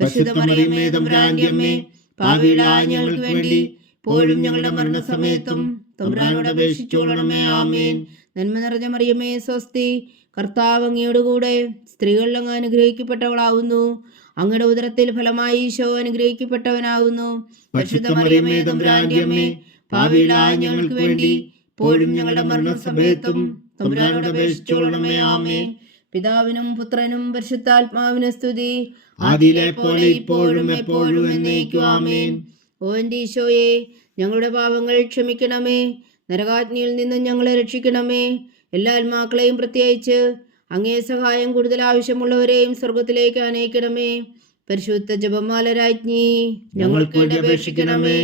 പരിശുദ്ധ മറിയമേ തമ്പുരാന്റെ അമ്മേ, പാപികളായ ഞങ്ങൾക്ക് വേണ്ടി ഇപ്പോഴും ഞങ്ങളുടെ മരണസമയത്തും തമ്പുരാനോട് അപേക്ഷിച്ചോളണമേ. ആമേൻ. നന്മ നിറഞ്ഞ മറിയമേ സ്വസ്തി, കർത്താവ് അങ്ങയോടുകൂടെ സ്ത്രീകൾ അങ്ങ് അനുഗ്രഹിക്കപ്പെട്ടവളാവുന്നു. അങ്ങയുടെ ഉദരത്തിൽ ഫലമായി ഈശോ അനുഗ്രഹിക്കപ്പെട്ടവനാകുന്നു. പരിശുദ്ധ മറിയമേ തമ്പുരാന്റെ അമ്മേ, പാപികളായ ഞങ്ങൾക്ക് വേണ്ടി ഇപ്പോഴും ഞങ്ങളുടെ മരണസമയത്തും തമ്പുരാനോട് അപേക്ഷിച്ചുകൊള്ളണമേ. ആമേൻ. പിതാവിനും പുത്രനും പരിശുദ്ധാത്മാവിനും സ്തുതി, ആദിയിലെ പോലെ ഇപ്പോഴും എപ്പോഴും എന്നേക്കും. ആമേൻ. ഓ എൻ്റെ ഈശോയെ, ഞങ്ങളുടെ പാപങ്ങൾ ക്ഷമിക്കണമേ, നരകാഗ്നിയിൽ നിന്നും ഞങ്ങളെ രക്ഷിക്കണമേ. എല്ലാ ആത്മാക്കളെയും പ്രത്യേകിച്ച് അങ്ങേ സഹായം കൂടുതൽ ആവശ്യമുള്ളവരെയും സ്വർഗത്തിലേക്ക് അനയിക്കണമേ. പരിശുദ്ധ ജപമാല രാജ്ഞി, ഞങ്ങൾക്ക് വേണ്ടി അപേക്ഷിക്കണമേ.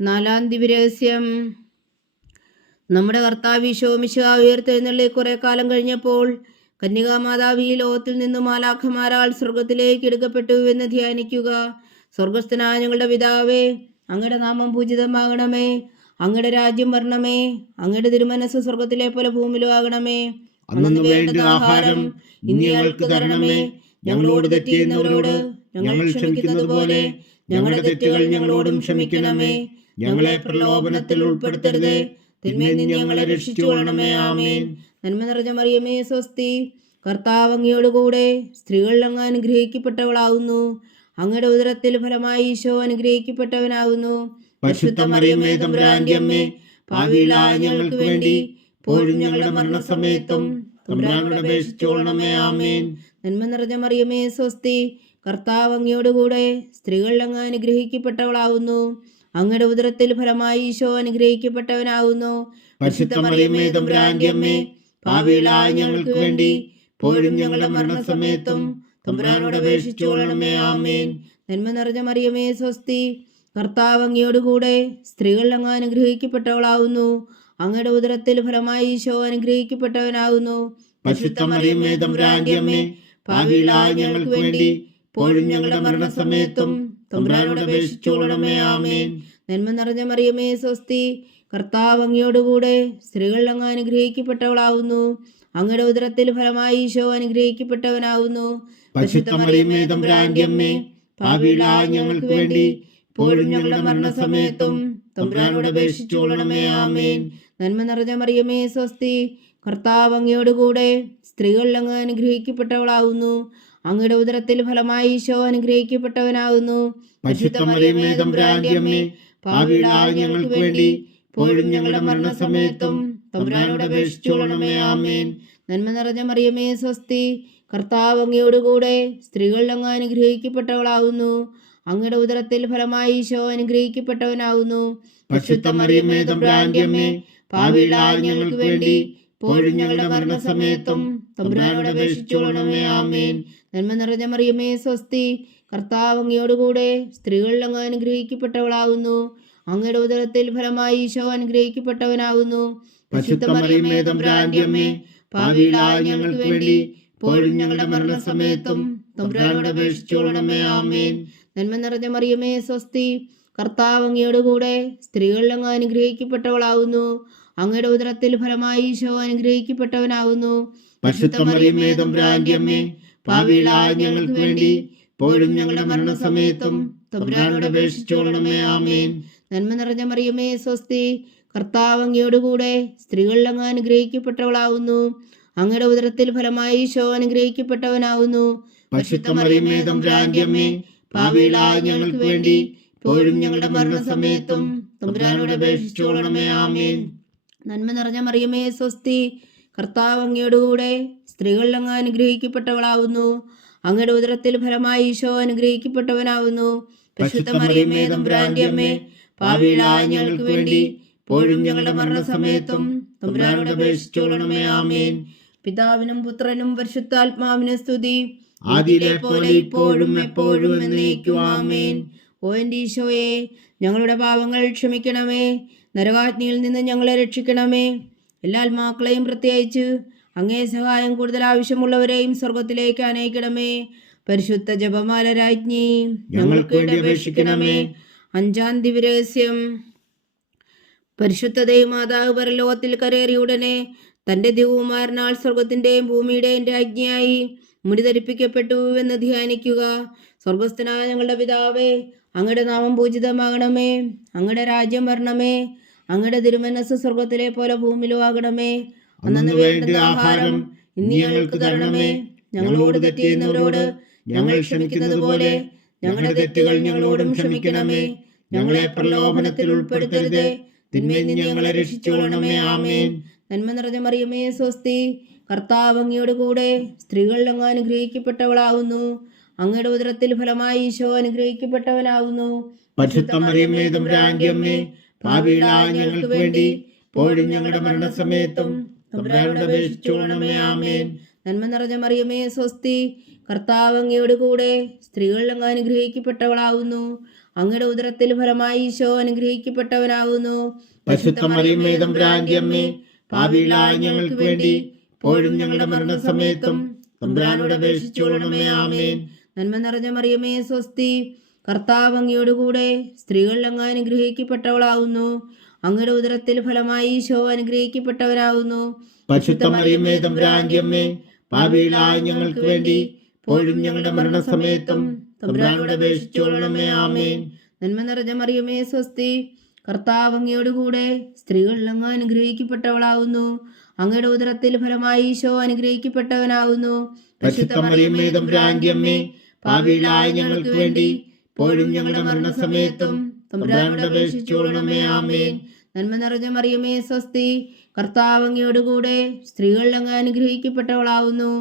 4-ാം ദിവ്യരഹസ്യം. നമ്മുടെ കർത്താവ് ഈശോ മിശിഹാ ഉയർത്തെഴുന്നള്ളി കുറെ കാലം കഴിഞ്ഞപ്പോൾ കന്യകാമാതാവ് ഈ ലോകത്തിൽ നിന്നും മാലാഖമാരാൽ സ്വർഗത്തിലേക്ക് എടുക്കപ്പെട്ടു എന്ന് ധ്യാനിക്കുക. സ്വർഗസ്ഥനായ ഞങ്ങളുടെ പിതാവേ, അങ്ങയുടെ നാമം പൂജിതമാകണമേ, അങ്ങയുടെ രാജ്യം വരണമേ, അങ്ങയുടെ തിരുമനസ് സ്വർഗത്തിലെ പോലെ ഭൂമിയിലും ആകണമേ. അന്നു വേണ്ടുന്ന ആഹാരം ഇന്ന് ഞങ്ങൾക്ക് തരണമേ. ഞങ്ങളോട് തെറ്റ് ചെയ്യുന്നവരോട് ഞങ്ങൾ ക്ഷമിക്കുന്നത് പോലെ ഞങ്ങളുടെ തെറ്റുകൾ ഞങ്ങളോടും ക്ഷമിക്കണമേ. ഞങ്ങളെ പ്രലോഭനത്തിൽ ഉൾപ്പെടുത്തരുതേ, തിന്മയിൽ നിന്ന് ഞങ്ങളെ രക്ഷിച്ചുകൊള്ളണമേ. ആമേൻ. നന്മ നിറഞ്ഞ മറിയമേ സ്വസ്തി, കർത്താവ് അങ്ങയോടുകൂടെ സ്ത്രീകളിൽ അങ്ങ് അനുഗ്രഹിക്കപ്പെട്ടവളാകുന്നു. അങ്ങയുടെ ഉദരത്തിൽ ഫലമായി ഈശോ അനുഗ്രഹിക്കപ്പെട്ടവനാകുന്നു. പരിശുദ്ധ മറിയമേ തമ്പുരാന്റെ അമ്മേ, പാപികളായ ഞങ്ങൾക്ക് വേണ്ടി ഇപ്പോഴും ഞങ്ങളുടെ മരണസമയത്തും തമ്പുരാനോട് അപേക്ഷിച്ചുകൊള്ളണമേ. ആമേൻ. നന്മ നിറഞ്ഞ മറിയമേ സ്വസ്തി, കർത്താവ് അങ്ങയോടുകൂടെ സ്ത്രീകളിൽ അങ്ങ് അനുഗ്രഹിക്കപ്പെട്ടവളാകുന്നു. അങ്ങയുടെ ഉദരത്തിൽ ഫലമായി ഈശോ അനുഗ്രഹിക്കപ്പെട്ടവനാകുന്നു. പരിശുദ്ധ മറിയമേ തമ്പുരാന്റെ അമ്മേ, പാപികളായ ഞങ്ങൾക്ക് വേണ്ടി ഇപ്പോഴും ഞങ്ങളുടെ മരണസമയത്തും തമ്പുരാനോട് അപേക്ഷിച്ചുകൊള്ളണമേ. ആമേൻ. നന്മ നിറഞ്ഞ മറിയമേ സ്വസ്തി, കർത്താവ് അങ്ങയോടുകൂടെ സ്ത്രീകളിൽ അങ്ങ് അനുഗ്രഹിക്കപ്പെട്ടവളാകുന്നു. അങ്ങയുടെ ഉദരത്തിൽ ഫലമായി ഈശോ അനുഗ്രഹിക്കപ്പെട്ടവനാകുന്നു. പരിശുദ്ധ മറിയമേ തമ്പുരാന്റെ അമ്മേ, പാപികളായ ഞങ്ങൾക്ക് വേണ്ടി ഇപ്പോഴും ഞങ്ങളുടെ മരണസമയത്തും തമ്പുരാനോട് അപേക്ഷിച്ചുകൊള്ളണമേ. ആമേൻ. നന്മ നിറഞ്ഞ മറിയമേ സ്വസ്തി, കർത്താവ് അങ്ങയോടുകൂടെ സ്ത്രീകളിൽ അങ്ങ് അനുഗ്രഹിക്കപ്പെട്ടവളാകുന്നു. അങ്ങയുടെ ഉദരത്തിൽ ഫലമായി ഈശോ അനുഗ്രഹിക്കപ്പെട്ടവനാകുന്നു. പരിശുദ്ധ മറിയമേ തമ്പുരാന്റെ അമ്മേ, പാപികളായ ഞങ്ങൾക്ക് വേണ്ടി ഇപ്പോഴും ഞങ്ങളുടെ മരണസമയത്തും തമ്പുരാനോട് അപേക്ഷിച്ചുകൊള്ളണമേ. ആമേൻ. നന്മ നിറഞ്ഞ മറിയമേ സ്വസ്തി, കർത്താവ് അങ്ങയോടുകൂടെ സ്ത്രീകളിൽ അങ്ങ് അനുഗ്രഹിക്കപ്പെട്ടവളാകുന്നു. അങ്ങയുടെ ഉദരത്തിൽ ഫലമായി ഈശോ അനുഗ്രഹിക്കപ്പെട്ടവനാകുന്നു. പരിശുദ്ധ മറിയമേ തമ്പുരാന്റെ അമ്മേ, പാപികളായ ഞങ്ങൾക്ക് വേണ്ടി ഇപ്പോഴും ഞങ്ങളുടെ മരണസമയത്തും തമ്പുരാനോട് അപേക്ഷിച്ചുകൊള്ളണമേ. ആമേൻ. നന്മ നിറഞ്ഞ മറിയമേ സ്വസ്തി, കർത്താവ് അങ്ങയോടുകൂടെ സ്ത്രീകളിൽ അങ്ങ് അനുഗ്രഹിക്കപ്പെട്ടവളാകുന്നു. അങ്ങയുടെ ഉദരത്തിൽ ഫലമായി ഈശോ അനുഗ്രഹിക്കപ്പെട്ടവനാകുന്നു. പരിശുദ്ധ മറിയമേ തമ്പുരാന്റെ അമ്മേ, പാപികളായ ഞങ്ങൾക്ക് വേണ്ടി ഇപ്പോഴും ഞങ്ങളുടെ മരണസമയത്തും തമ്പുരാനോട് അപേക്ഷിച്ചുകൊള്ളണമേ. ആമേൻ. നന്മ നിറഞ്ഞ മറിയമേ സ്വസ്തി, കർത്താവ് അങ്ങയോടുകൂടെ സ്ത്രീകളിൽ അങ്ങ് അനുഗ്രഹിക്കപ്പെട്ടവളാകുന്നു. അങ്ങയുടെ ഉദരത്തിൽ ഫലമായി ഈശോ അനുഗ്രഹിക്കപ്പെട്ടവനാകുന്നു. പരിശുദ്ധ മറിയമേ തമ്പുരാന്റെ അമ്മേ, പാപികളായ ഞങ്ങൾക്ക് വേണ്ടി ഇപ്പോഴും ഞങ്ങളുടെ മരണസമയത്തും തമ്പുരാനോട് അപേക്ഷിച്ചുകൊള്ളണമേ. ആമേൻ. നന്മ നിറഞ്ഞ മറിയമേ സ്വസ്തി, കർത്താവ് അങ്ങയോടുകൂടെ സ്ത്രീകളിൽ അങ്ങ് അനുഗ്രഹിക്കപ്പെട്ടവളാകുന്നു. അങ്ങയുടെ ഉദരത്തിൽ ഫലമായി ഈശോ അനുഗ്രഹിക്കപ്പെട്ടവനാകുന്നു. പരിശുദ്ധ മറിയമേ തമ്പുരാന്റെ അമ്മേ, പാപികളായ ഞങ്ങൾക്ക് വേണ്ടി ഇപ്പോഴും ഞങ്ങളുടെ മരണസമയത്തും തമ്പുരാനോട് അപേക്ഷിച്ചുകൊള്ളണമേ. ആമേൻ. നന്മ നിറഞ്ഞ മറിയമേ സ്വസ്തി, കർത്താവ് അങ്ങയോടുകൂടെ സ്ത്രീകളിൽ അങ്ങ് അനുഗ്രഹിക്കപ്പെട്ടവളാകുന്നു. അങ്ങയുടെ ഉദരത്തിൽ ഫലമായി ഈശോ അനുഗ്രഹിക്കപ്പെട്ടവനാകുന്നു. പരിശുദ്ധ മറിയമേ തമ്പുരാന്റെ അമ്മേ, പാപികളായ ഞങ്ങൾക്ക് വേണ്ടി ഇപ്പോഴും ഞങ്ങളുടെ മരണസമയത്തും തമ്പുരാനോട് അപേക്ഷിച്ചുകൊള്ളണമേ. ആമേൻ. നന്മ നിറഞ്ഞ മറിയമേ സ്വസ്തി, കർത്താവ് അങ്ങയോടുകൂടെ സ്ത്രീകളിൽ അങ്ങ് അനുഗ്രഹിക്കപ്പെട്ടവളാകുന്നു. അങ്ങയുടെ ഉദരത്തിൽ ഫലമായി ഈശോ അനുഗ്രഹിക്കപ്പെട്ടവനാകുന്നു. പരിശുദ്ധ മറിയമേ തമ്പുരാന്റെ അമ്മേ, പാപികളായ ഞങ്ങൾക്ക് വേണ്ടി ഇപ്പോഴും ഞങ്ങളുടെ മരണസമയത്തും തമ്പുരാനോട് അപേക്ഷിച്ചുകൊള്ളണമേ. ആമേൻ. പിതാവിനും പുത്രനും പരിശുദ്ധാത്മാവിനും സ്തുതി, ആദിയിലെ പോലെ ഇപ്പോഴും എപ്പോഴും എന്നേക്കും. ആമേൻ. ഓ എൻ്റെ ഈശോയെ, ഞങ്ങളുടെ പാപങ്ങൾ ക്ഷമിക്കണമേ, നരകാഗ്നിയിൽ നിന്ന് ഞങ്ങളെ രക്ഷിക്കണമേ. എല്ലാ ആത്മാക്കളെയും പ്രത്യേകിച്ച് അങ്ങേ സഹായം കൂടുതൽ ആവശ്യമുള്ളവരെയും സ്വർഗത്തിലേക്ക് അനയിക്കണമേ. പരിശുദ്ധ ജപമാല രാജ്ഞി, ഞങ്ങൾക്ക് വേണ്ടി അപേക്ഷിക്കണമേ. 5-ാം ദിവ്യരഹസ്യം. പരിശുദ്ധ ദൈവമാതാവ് പരലോകത്തിൽ കരേറിയ ഉടനെ തൻ്റെ ദിവകുമാരനാൽ സ്വർഗത്തിൻ്റെയും ഭൂമിയുടെയും രാജ്ഞിയായി മുടി ധരിപ്പിക്കപ്പെട്ടു എന്ന് ധ്യാനിക്കുക. സ്വർഗസ്ഥനായ ഞങ്ങളുടെ പിതാവേ, അങ്ങയുടെ നാമം പൂജിതമാകണമേ, അങ്ങയുടെ രാജ്യം വരണമേ, അങ്ങയുടെ തിരുമനസ് സ്വർഗത്തിലെ പോലെ ഭൂമിയിലും ആകണമേ. അന്നു വേണ്ട ആഹാരം ഇന്ന് ഞങ്ങൾക്ക് തരണമേ. ഞങ്ങളോട് തെറ്റ് ചെയ്യുന്നവരോട് ഞങ്ങൾ ക്ഷമിക്കുന്നത് പോലെ ഞങ്ങളുടെ തെറ്റുകൾ ഞങ്ങളോടും ക്ഷമിക്കണമേ. ഞങ്ങളെ പ്രലോഭനത്തിൽ ഉൾപ്പെടുത്തരുതേ, തിന്മയിൽ നിന്ന് ഞങ്ങളെ രക്ഷിച്ചുകൊള്ളണമേ. ആമേൻ. നന്മ നിറഞ്ഞ മറിയമേ സ്വസ്തി, കർത്താവ് അങ്ങയോട് കൂടെ സ്ത്രീകളിൽ അങ്ങ് അനുഗ്രഹിക്കപ്പെട്ടവളാകുന്നു. അങ്ങയുടെ ഉദരത്തിൽ ഫലമായി ഈശോ അനുഗ്രഹിക്കപ്പെട്ടവനാകുന്നു. പരിശുദ്ധ മറിയമേ തമ്പുരാന്റെ അമ്മേ, പാപികളായ ഞങ്ങൾക്ക് വേണ്ടി ഇപ്പോഴും ഞങ്ങളുടെ മരണസമയത്തും തമ്പുരാനോട് അപേക്ഷിച്ചുകൊള്ളണമേ. ആമേൻ. നന്മ നിറഞ്ഞ മറിയമേ സ്വസ്തി, കർത്താവ് അങ്ങയോട് കൂടെ സ്ത്രീകളിൽ അങ്ങ് അനുഗ്രഹിക്കപ്പെട്ടവളാകുന്നു. അങ്ങയുടെ ഉദരത്തിൽ ഫലമായി ഈശോ അനുഗ്രഹിക്കപ്പെട്ടവനാകുന്നു. പരിശുദ്ധ മറിയമേ തമ്പുരാന്റെ അമ്മേ, പാപികളായ ഞങ്ങൾക്ക് വേണ്ടി ഇപ്പോഴും ഞങ്ങളുടെ മരണസമയത്തും തമ്പുരാനോട് അപേക്ഷിച്ചുകൊള്ളണമേ. ആമേൻ. നന്മ നിറഞ്ഞ മറിയമേ സ്വസ്തി, കർത്താവ് അങ്ങയോട് കൂടെ സ്ത്രീകളിൽ അങ്ങ് അനുഗ്രഹിക്കപ്പെട്ടവളാകുന്നു. അങ്ങയുടെ ഉദരത്തിൽ ഫലമായി ഈശോ അനുഗ്രഹിക്കപ്പെട്ടവനാകുന്നു. പരിശുദ്ധ മറിയമേ തമ്പുരാന്റെ അമ്മേ, പാപികളായ ഞങ്ങൾക്ക് വേണ്ടി ഇപ്പോഴും ഞങ്ങളുടെ മരണസമയത്തും തമ്പുരാനോട് അപേക്ഷിച്ചുകൊള്ളണമേ. ആമേൻ. നന്മ നിറഞ്ഞ മറിയമേ സ്വസ്തി, കർത്താവ് അങ്ങയോട് കൂടെ സ്ത്രീകളിൽ അങ്ങ് അനുഗ്രഹിക്കപ്പെട്ടവളാകുന്നു. അങ്ങയുടെ ഉദരത്തിൽ ഫലമായി ഈശോ അനുഗ്രഹിക്കപ്പെട്ടവനാകുന്നു. പരിശുദ്ധ മറിയമേ തമ്പുരാന്റെ അമ്മേ, പാപികളായ ഞങ്ങൾക്ക് വേണ്ടി ഇപ്പോഴും ഞങ്ങളുടെ മരണസമയത്തും തമ്പുരാനോട് അപേക്ഷിച്ചുകൊള്ളണമേ. ആമേൻ. നന്മ നിറഞ്ഞ മറിയമേ സ്വസ്തി, കർത്താവ് അങ്ങയോട് കൂടെ സ്ത്രീകളിൽ അങ്ങ് അനുഗ്രഹിക്കപ്പെട്ടവളാകുന്നു.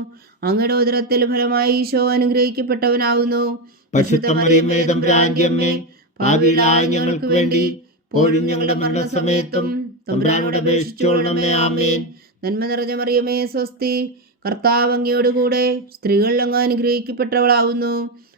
അങ്ങയുടെ ഉദരത്തിൽ ഫലമായി ഈശോ അനുഗ്രഹിക്കപ്പെട്ടവനാകുന്നു. പരിശുദ്ധ മറിയമേ തമ്പുരാന്റെ അമ്മേ, പാപികളായ ഞങ്ങൾക്ക് വേണ്ടി ഇപ്പോഴും ഞങ്ങളുടെ മരണസമയത്തും തമ്പുരാനോട് അപേക്ഷിച്ചുകൊള്ളണമേ. ആമേൻ. നന്മ നിറഞ്ഞ മറിയമേ സ്വസ്തി, കർത്താവ് അങ്ങയോട് കൂടെ സ്ത്രീകളിൽ അങ്ങ് അനുഗ്രഹിക്കപ്പെട്ടവളാകുന്നു.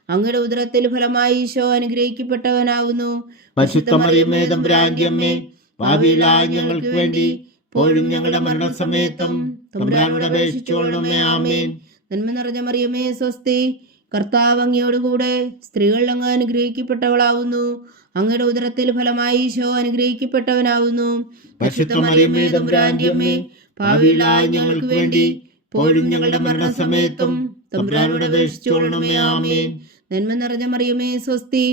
അങ്ങയുടെ ഉദരത്തിൽ ഫലമായി ഈശോ അനുഗ്രഹിക്കപ്പെട്ടവനാകുന്നു. പരിശുദ്ധ മറിയമേ തമ്പുരാന്റെ അമ്മേ, പാപികളായ ഞങ്ങൾക്ക് വേണ്ടി ഇപ്പോഴും ഞങ്ങളുടെ മരണസമയത്തും തമ്പുരാനോട് അപേക്ഷിച്ചുകൊള്ളണമേ. ആമേൻ. നന്മ നിറഞ്ഞ മറിയമേ സ്വസ്തി, കർത്താവ് അങ്ങയോട് കൂടെ സ്ത്രീകളിൽ അങ്ങ് അനുഗ്രഹിക്കപ്പെട്ടവളാകുന്നു. അങ്ങയുടെ ഉദരത്തിൽ ഫലമായി ഈശോ അനുഗ്രഹിക്കപ്പെട്ടവനാകുന്നു. പരിശുദ്ധ മറിയമേ തമ്പുരാന്റെ അമ്മേ, പാപികളായ ഞങ്ങൾക്ക് വേണ്ടി ഇപ്പോഴും ഞങ്ങളുടെ മരണസമയത്തും തമ്പുരാനോട് അപേക്ഷിച്ചുകൊള്ളണമേ. ആമേൻ. നന്മ നിറഞ്ഞ മറിയമേ സ്വസ്തി,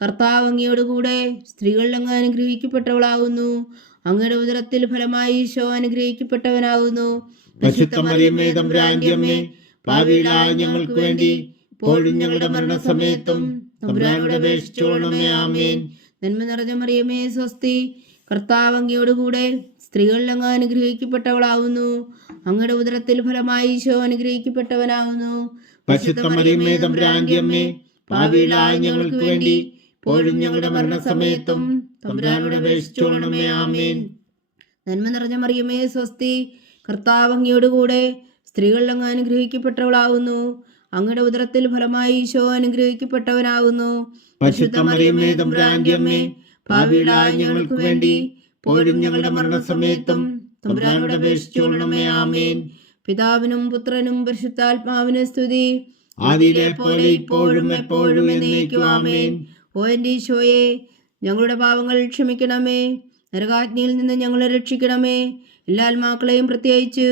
കർത്താവ് അങ്ങയോട് കൂടെ സ്ത്രീകളിൽ അങ്ങ് അനുഗ്രഹിക്കപ്പെട്ടവളാകുന്നു. അങ്ങയുടെ ഉദരത്തിൽ ഫലമായി ഈശോ അനുഗ്രഹിക്കപ്പെട്ടവനാകുന്നു. പരിശുദ്ധ മറിയമേ തമ്പുരാന്റെ അമ്മേ, പാപികളായ ഞങ്ങൾക്ക് വേണ്ടി ഇപ്പോഴും ഞങ്ങളുടെ മരണസമയത്തും തമ്പുരാനോട് അപേക്ഷിച്ചുകൊള്ളണമേ. ആമേൻ. നന്മ നിറഞ്ഞ മറിയമേ സ്വസ്തി, കർത്താവ് അങ്ങയോട് കൂടെ സ്ത്രീകളിൽ അങ്ങ് അനുഗ്രഹിക്കപ്പെട്ടവളാകുന്നു. അങ്ങയുടെ ഉദരത്തിൽ ഫലമായി ഈശോ അനുഗ്രഹിക്കപ്പെട്ടവനാകുന്നു. പരിശുദ്ധ മറിയമേ തമ്പുരാന്റെ അമ്മേ, പാപികളായ ഞങ്ങൾക്ക് വേണ്ടി ഇപ്പോഴും ഞങ്ങളുടെ മരണസമയത്തും തമ്പുരാനോട് അപേക്ഷിച്ചുകൊള്ളണമേ. ആമേൻ. നന്മ നിറഞ്ഞ മറിയമേ സ്വസ്തി, കർത്താവ് അങ്ങയോട് കൂടെ സ്ത്രീകളിൽ അങ്ങ് അനുഗ്രഹിക്കപ്പെട്ടവളാകുന്നു. അങ്ങയുടെ ഉദരത്തിൽ ഫലമായി ഈശോ അനുഗ്രഹിക്കപ്പെട്ടവനാകുന്നു. പരിശുദ്ധ മറിയമേ തമ്പുരാന്റെ അമ്മേ, പാപികളായ ഞങ്ങൾക്ക് വേണ്ടി ഇപ്പോഴും ഞങ്ങളുടെ മരണസമയത്തും തമ്പുരാനോട് അപേക്ഷിച്ചുകൊള്ളണമേ. ആമേൻ. പിതാവിനും പുത്രനും പരിശുദ്ധാത്മാവിനും സ്തുതി, ആദിയിലെ പോലെ ഇപ്പോഴും എപ്പോഴും എന്നേക്കും. ആമേൻ. ഓ എൻ്റെ ഈശോയെ, ഞങ്ങളുടെ പാപങ്ങൾ ക്ഷമിക്കണമേ. നരകാഗ്നിയിൽ നിന്ന് ഞങ്ങളെ രക്ഷിക്കണമേ. എല്ലാ ആത്മാക്കളെയും പ്രത്യേകിച്ച്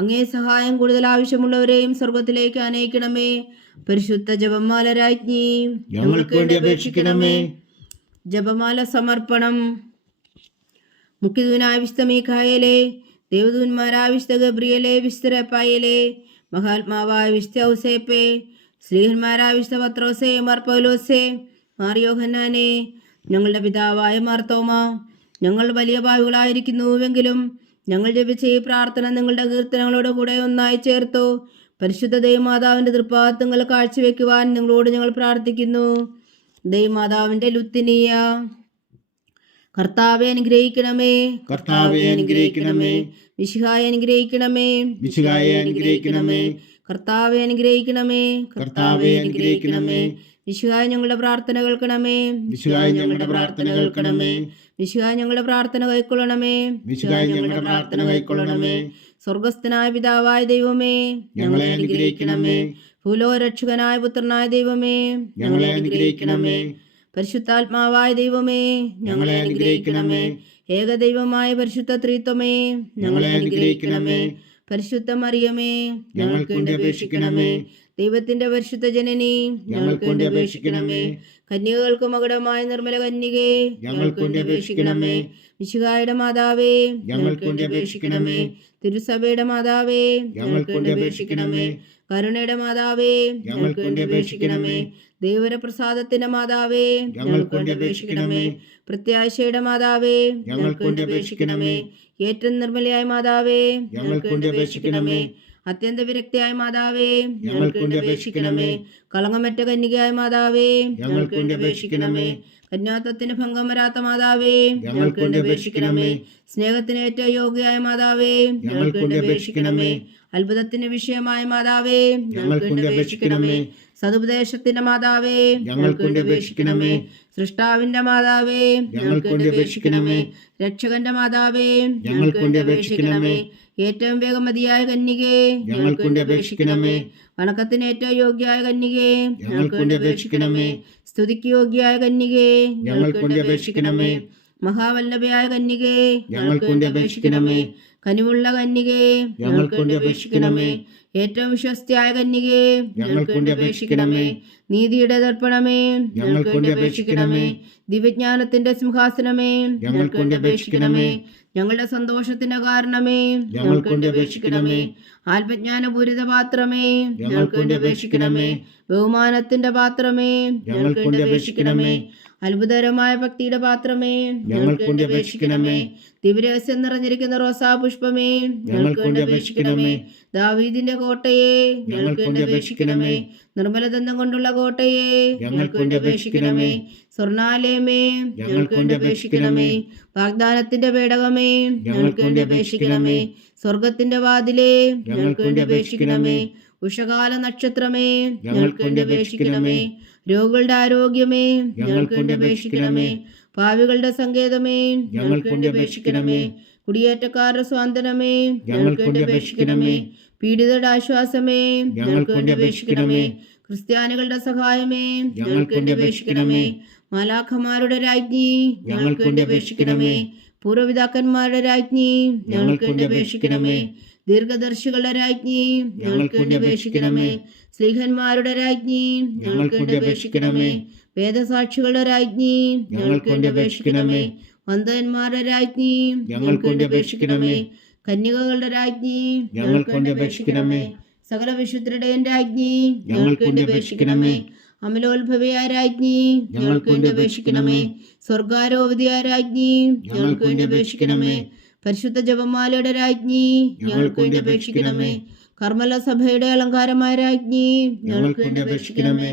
അങ്ങേ സഹായം കൂടുതൽ ആവശ്യമുള്ളവരെയും സ്വർഗത്തിലേക്ക് അനയിക്കണമേ. പരിശുദ്ധ ജപമാല രാജ്ഞി, ഞങ്ങൾക്ക് വേണ്ടി അപേക്ഷിക്കണമേ. ജപമാല സമർപ്പണം. മുഖ്യദൂനായ വിശുദ്ധ മീഖായേലേ, ദേവദൂന്മാരായ വിശുദ്ധ ഗബ്രിയേലേ, വിശുദ്ധ റഫായേലേ, മഹാത്മാവായ വിശുദ്ധ ഔസേപ്പേ, ശ്രീഹന്മാരായ വിശുദ്ധ പത്രോസേ, മാർ പൗലോസേ, മാർ യോഹന്നാനേ, ഞങ്ങളുടെ പിതാവായ മാർത്തോമ, ഞങ്ങൾ വലിയ പാപികളായിരിക്കുന്നുവെങ്കിലും ഞങ്ങൾ ജപിച്ച ഈ പ്രാർത്ഥന നിങ്ങളുടെ കീർത്തനങ്ങളോട് കൂടെ ഒന്നായി ചേർത്തു പരിശുദ്ധ ദൈവമാതാവിൻ്റെ തൃപ്പാദങ്ങൾ കാഴ്ചവെക്കുവാൻ നിങ്ങളോട് ഞങ്ങൾ പ്രാർത്ഥിക്കുന്നു. ദൈവമാതാവിൻ്റെ ലുത്തിനിയ. കർത്താവെ അനുഗ്രഹിക്കണമേ, കർത്താവെ അനുഗ്രഹിക്കണമേ. മിശിഹായെ അനുഗ്രഹിക്കണമേ, മിശിഹായെ അനുഗ്രഹിക്കണമേ. കർത്താവെ അനുഗ്രഹിക്കണമേ, കർത്താവെ അനുഗ്രഹിക്കണമേ. മിശിഹായ ഞങ്ങളുടെ പ്രാർത്ഥന കേൾക്കണമേ, മിശിഹായ ഞങ്ങളുടെ പ്രാർത്ഥന കേൾക്കണമേ. മിശിഹായ ഞങ്ങളുടെ പ്രാർത്ഥന കൈക്കൊള്ളണമേ, മിശിഹായ ഞങ്ങളുടെ പ്രാർത്ഥന കൈക്കൊള്ളണമേ. സ്വർഗസ്ഥനായ പിതാവായ ദൈവമേ, ഞങ്ങളെ അനുഗ്രഹിക്കണമേ. ഭൂലോകരക്ഷകനായ പുത്രനായ ദൈവമേ, ഞങ്ങളെ അനുഗ്രഹിക്കണമേ. പരിശുദ്ധാത്മാവായ ദൈവമേ, ഞങ്ങളെ അനുഗ്രഹിക്കണമേ. ഏകദൈവമായ പരിശുദ്ധ ത്രിത്വമേ, ഞങ്ങളെ അനുഗ്രഹിക്കണമേ. പരിശുദ്ധ മറിയമേ, ഞങ്ങൾക്ക് വേണ്ടി അപേക്ഷിക്കണമേ. ദൈവത്തിന്റെ പരിശുദ്ധ ജനനി, ഞങ്ങൾക്ക് വേണ്ടി അപേക്ഷിക്കണമേ. കന്യകൾക്ക് മകുടമായ നിർമ്മല കന്യകേ, ഞങ്ങൾക്ക് വേണ്ടി അപേക്ഷിക്കണമേ. മിശിഹായുടെ മാതാവേ, ഞങ്ങൾക്ക് വേണ്ടി അപേക്ഷിക്കണമേ. തിരുസഭയുടെ മാതാവേ, ഞങ്ങൾക്ക് വേണ്ടി അപേക്ഷിക്കണമേ. കരുണയുടെ മാതാവേ, ഞങ്ങൾക്ക് വേണ്ടി അപേക്ഷിക്കണമേ. ദൈവപ്രസാദത്തിന്റെ മാതാവേ, ഞങ്ങൾക്ക് വേണ്ടി അപേക്ഷിക്കണമേ. പ്രത്യാശയുടെ മാതാവേ, ഞങ്ങൾക്ക് വേണ്ടി അപേക്ഷിക്കണമേ. ഏറ്റവും നിർമ്മലയായ മാതാവേ, ഞങ്ങൾക്ക് വേണ്ടി അപേക്ഷിക്കണമേ. അത്യന്ത വിരക്തിയായ മാതാവേ, ഞങ്ങൾക്ക് വേണ്ടി അപേക്ഷിക്കണമേ. കളങ്കമറ്റ കന്യകയായ മാതാവേ, ഞങ്ങൾക്ക് വേണ്ടി അപേക്ഷിക്കണമേ. കന്യാത്വത്തിന് ഭംഗം വരാത്ത മാതാവേ, ഞങ്ങൾക്ക് വേണ്ടി അപേക്ഷിക്കണമേ. സ്നേഹത്തിന് ഏറ്റവും യോഗ്യയായ മാതാവേ, ഞങ്ങൾക്ക് വേണ്ടി അപേക്ഷിക്കണമേ. അത്ഭുതത്തിന് വിഷയമായ മാതാവേ, ഞങ്ങൾക്ക് വേണ്ടി അപേക്ഷിക്കണമേ. സതുപദേശത്തിന്റെ മാതാവേ, ഞങ്ങൾക്ക് വേണ്ടി അപേക്ഷിക്കണമേ. സൃഷ്ടാവിന്റെ മാതാവേ, ഞങ്ങൾക്ക് വേണ്ടി അപേക്ഷിക്കണമേ. രക്ഷകന്റെ മാതാവേ, ഞങ്ങൾക്ക് വേണ്ടി അപേക്ഷിക്കണമേ. ഏറ്റവും വേഗമതിയായ കന്യകേ, ഞങ്ങൾക്ക് വേണ്ടി അപേക്ഷിക്കണമേ. വണക്കത്തിന് ഏറ്റവും യോഗ്യയായ കന്യകേ, ഞങ്ങൾക്ക് വേണ്ടി അപേക്ഷിക്കണമേ. സ്തുതിക്ക് യോഗ്യയായ കന്യകേ, ഞങ്ങൾക്ക് വേണ്ടി അപേക്ഷിക്കണമേ. മഹാവല്ലഭയായ കന്യകേ, ഞങ്ങൾക്ക് വേണ്ടി അപേക്ഷിക്കണമേ. കനിവുള്ള കന്യകേ, ഞങ്ങൾക്ക് വേണ്ടി അപേക്ഷിക്കണമേ. ഏറ്റവും വിശ്വസ്തയായ കന്യകേ, ഞങ്ങൾക്ക് വേണ്ടി അപേക്ഷിക്കണമേ. നീതിയുടെ ദർപ്പണമേ, ഞങ്ങൾക്ക് വേണ്ടി അപേക്ഷിക്കണമേ. ദിവ്യജ്ഞാനത്തിന്റെ സിംഹാസനമേ, ഞങ്ങൾക്ക് വേണ്ടി അപേക്ഷിക്കണമേ. ഞങ്ങളുടെ സന്തോഷത്തിന്റെ കാരണമേ, ഞങ്ങൾക്ക് വേണ്ടി അപേക്ഷിക്കണമേ. ആത്മജ്ഞാനപൂരിത പാത്രമേ, ഞങ്ങൾക്ക് വേണ്ടി അപേക്ഷിക്കണമേ. ബഹുമാനത്തിന്റെ പാത്രമേ, ഞങ്ങൾക്ക് വേണ്ടി അപേക്ഷിക്കണമേ. അത്ഭുതകരമായ ഭക്തിയുടെ പാത്രമേ, ഞങ്ങൾക്ക് വേണ്ടി അപേക്ഷിക്കണമേ. ദിവ്യരഹസ്യം നിറഞ്ഞിരിക്കുന്ന റോസാ പുഷ്പമേ, ഞങ്ങൾക്ക് വേണ്ടി അപേക്ഷിക്കണമേ. ദാവീദിന്റെ കോട്ടയെ, ഞങ്ങൾക്ക് വേണ്ടി അപേക്ഷിക്കണമേ. നിർമ്മലദന്തം കൊണ്ടുള്ള കോട്ടയെ, ഞങ്ങൾക്ക് വേണ്ടി അപേക്ഷിക്കണമേ. സ്വർണാലയമേ, ഞങ്ങൾക്ക് വേണ്ടി അപേക്ഷിക്കണമേ. വാഗ്ദാനത്തിന്റെ പേടകമേ, ഞങ്ങൾക്ക് വേണ്ടി അപേക്ഷിക്കണമേ. സ്വർഗത്തിന്റെ വാതിലേ, ഞങ്ങൾക്ക് വേണ്ടി അപേക്ഷിക്കണമേ. ഉഷകാല നക്ഷത്രമേ, ഞങ്ങൾക്ക് വേണ്ടി അപേക്ഷിക്കണമേ. രോഗികളുടെ ആരോഗ്യമേ, ഞങ്ങൾക്ക് വേണ്ടി അപേക്ഷിക്കണമേ. പാവികളുടെ സങ്കേതമേ, ഞങ്ങൾക്ക് വേണ്ടി അപേക്ഷിക്കണമേ. കുടിയേറ്റക്കാരുടെ സ്വാതന്ത്ര്യമേ, ഞങ്ങൾക്ക് വേണ്ടി അപേക്ഷിക്കണമേ. പീഡിതരുടെ ആശ്വാസമേ, ഞങ്ങൾക്ക് വേണ്ടി അപേക്ഷിക്കണമേ. ക്രിസ്ത്യാനികളുടെ സഹായമേ, ഞങ്ങൾക്ക് വേണ്ടി അപേക്ഷിക്കണമേ. മാലാഖമാരുടെ രാജ്ഞി, ഞങ്ങൾക്ക് വേണ്ടി അപേക്ഷിക്കണമേ. പൂർവ്വപിതാക്കന്മാരുടെ രാജ്ഞി, ഞങ്ങൾക്ക് വേണ്ടി അപേക്ഷിക്കണമേ. ദീർഘദർശികളുടെ രാജ്ഞി, ഞങ്ങൾക്ക് വേണ്ടി അപേക്ഷിക്കണമേ. സ്ലീഹന്മാരുടെ രാജ്ഞി, ഞങ്ങൾക്ക് വേണ്ടി അപേക്ഷിക്കണമേ. വേദസാക്ഷികളുടെ രാജ്ഞി, ഞങ്ങൾക്ക് വേണ്ടി അപേക്ഷിക്കണമേ. വന്ദന്മാരുടെ രാജ്ഞി, ഞങ്ങൾക്ക് വേണ്ടി അപേക്ഷിക്കണമേ. കന്യകകളുടെ രാജ്ഞി, ഞങ്ങൾക്ക് വേണ്ടി അപേക്ഷിക്കണമേ. സകല വിശുദ്ധരുടെയും രാജ്ഞി, ഞങ്ങൾക്ക് വേണ്ടി അപേക്ഷിക്കണമേ. അമലോത്ഭവയായ രാജ്ഞി, ഞങ്ങൾക്ക് വേണ്ടി അപേക്ഷിക്കണമേ. സ്വർഗാരോപതിയായ രാജ്ഞി, ഞങ്ങൾക്ക് വേണ്ടി അപേക്ഷിക്കണമേ. പരിശുദ്ധ ജപമാലയുടെ രാജ്ഞി, ഞങ്ങൾക്ക് വേണ്ടി അപേക്ഷിക്കണമേ. കർമ്മല സഭയുടെ അലങ്കാരമായ രാജ്ഞി, ഞങ്ങൾക്ക് വേണ്ടി അപേക്ഷിക്കണമേ.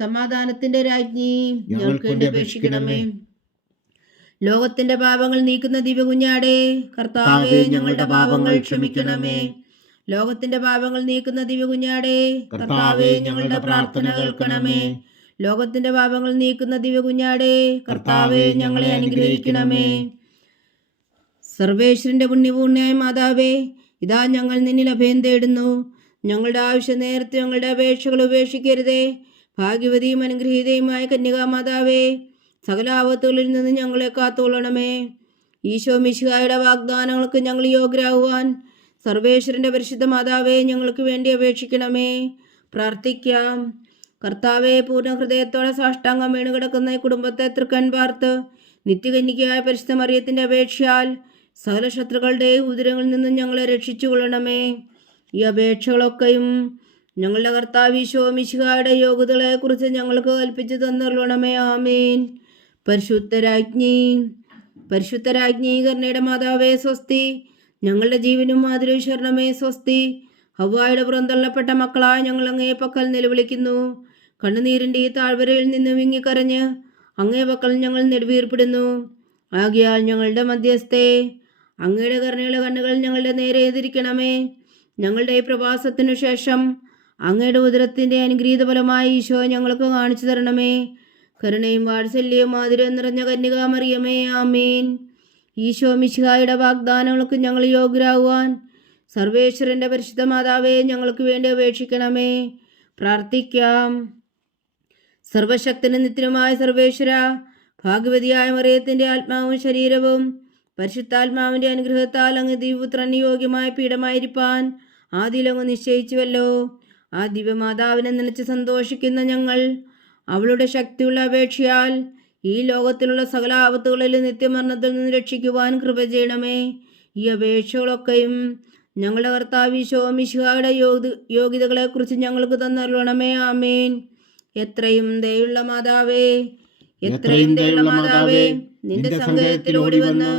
സമാധാനത്തിന്റെ രാജ്ഞി, ഞങ്ങൾക്ക് വേണ്ടി അപേക്ഷിക്കണമേ. ലോകത്തിന്റെ പാപങ്ങൾ നീക്കുന്ന ദിവ്യകുഞ്ഞാടേ, കർത്താവേ ഞങ്ങളുടെ പാപങ്ങൾ ക്ഷമിക്കണമേ. ലോകത്തിന്റെ പാപങ്ങൾ നീക്കുന്ന ദിവ്യകുഞ്ഞാടേ, കർത്താവേ ഞങ്ങളുടെ പ്രാർത്ഥന കേൾക്കണമേ. ലോകത്തിന്റെ പാപങ്ങൾ നീക്കുന്ന ദിവ്യകുഞ്ഞാടേ, കർത്താവേ ഞങ്ങളെ അനുഗ്രഹിക്കണമേ. സർവേശ്വരന്റെ പുണ്യപൂർണ്ണയായ മാതാവേ, ഇതാ ഞങ്ങൾ നിന്നിൽ അഭയം തേടുന്നു. ഞങ്ങളുടെ ആവശ്യ നേരത്തെ ഞങ്ങളുടെ അപേക്ഷകൾ ഉപേക്ഷിക്കരുതേ. ഭാഗ്യവതിയും അനുഗ്രഹീതയുമായ കന്യകാമാതാവേ, സകല ആപത്തുകളിൽ നിന്ന് ഞങ്ങളെ കാത്തോളണമേ. ഈശോ മിശിഹായുടെ വാഗ്ദാനങ്ങൾക്ക് ഞങ്ങൾ യോഗ്യരാകുവാൻ സർവേശ്വരന്റെ പരിശുദ്ധ മാതാവേ, ഞങ്ങൾക്ക് വേണ്ടി അപേക്ഷിക്കണമേ. പ്രാർത്ഥിക്കാം. കർത്താവെ, പൂർണ്ണ ഹൃദയത്തോടെ സാഷ്ടാംഗം വീണ് കിടക്കുന്ന ഈ കുടുംബത്തെ തൃക്കൺ പാർത്ത് നിത്യകന്യകയായ പരിശുദ്ധ മറിയത്തിന്റെ അപേക്ഷയാൽ സകല ശത്രുക്കളുടെ ഉദരങ്ങളിൽ നിന്നും ഞങ്ങളെ രക്ഷിച്ചു കൊള്ളണമേ. ഈ അപേക്ഷകളൊക്കെയും ഞങ്ങളുടെ കർത്താവ് ഈശോ മിശിഹായുടെ യോഗ്യതകളെക്കുറിച്ച് ഞങ്ങൾക്ക് കൽപ്പിച്ചു തന്നുള്ളണമേ. ആമേൻ. പരിശുദ്ധരാജ്ഞി കരുണയുടെ മാതാവേ സ്വസ്തി. ഞങ്ങളുടെ ജീവനും മാതിരി ശരണമേ സ്വസ്തി. ഹവ്വായുടെ പുറന്തള്ളപ്പെട്ട മക്കളായ ഞങ്ങൾ അങ്ങേ പക്കൽ നിലവിളിക്കുന്നു. കണ്ണുനീരിൻ്റെ ഈ താഴ്വരയിൽ നിന്ന് വിങ്ങിക്കരഞ്ഞ് അങ്ങേ പക്കൽ ഞങ്ങൾ നെടുവീർപ്പെടുന്നു. ആകയാൽ ഞങ്ങളുടെ മധ്യസ്ഥേ, അങ്ങയുടെ കരുണയുള്ള കണ്ണുകൾ ഞങ്ങളുടെ നേരെ എതിരിക്കണമേ. ഞങ്ങളുടെ ഈ പ്രവാസത്തിനു ശേഷം അങ്ങയുടെ ഉദരത്തിൻ്റെ അനുഗ്രഹീത ഫലമായി ഈശോ ഞങ്ങൾക്ക് കാണിച്ചു തരണമേ. കരുണയും വാത്സല്യവും മാധുര്യവും നിറഞ്ഞ കന്യകാമറിയമേ, ആമേൻ. ഈശോ മിശിഹായുടെ വാഗ്ദാനങ്ങൾക്ക് ഞങ്ങൾ യോഗ്യരാകുവാൻ സർവേശ്വരന്റെ പരിശുദ്ധ മാതാവേ, ഞങ്ങൾക്ക് വേണ്ടി അപേക്ഷിക്കണമേ. പ്രാർത്ഥിക്കാം. സർവശക്തനും നിത്യനുമായ സർവേശ്വര, ഭാഗ്യവതിയായ മറിയത്തിൻ്റെ ആത്മാവും ശരീരവും പരിശുദ്ധാത്മാവിന്റെ അനുഗ്രഹത്താൽ അങ്ങ് ദിവ്യപുത്രൻ യോഗ്യമായ പീഠമായിരിക്കാൻ ആദിയിലങ്ങ് നിശ്ചയിച്ചുവല്ലോ. ആ ദിവ്യമാതാവിനെ നനച്ച് സന്തോഷിക്കുന്ന ഞങ്ങൾ അവളുടെ ശക്തിയുള്ള അപേക്ഷയാൽ ഈ ലോകത്തിലുള്ള സകല ആപത്തുകളിലും നിത്യമരണത്തിൽ നിന്ന് രക്ഷിക്കുവാൻ കൃപ ചെയ്യണമേ. ഈ അപേക്ഷകളൊക്കെയും ഞങ്ങളുടെ കർത്താവ് ഈശോ മിശിഹായുടെ യോഗ്യതകളെക്കുറിച്ച് ഞങ്ങൾക്ക് തന്നരുളണമേ. ആമേൻ. എത്രയും ദയുള്ള മാതാവേ, എത്രയും ദയുള്ള മാതാവേ, നിന്റെ സങ്കേതത്തിൽ ഓടി വന്ന്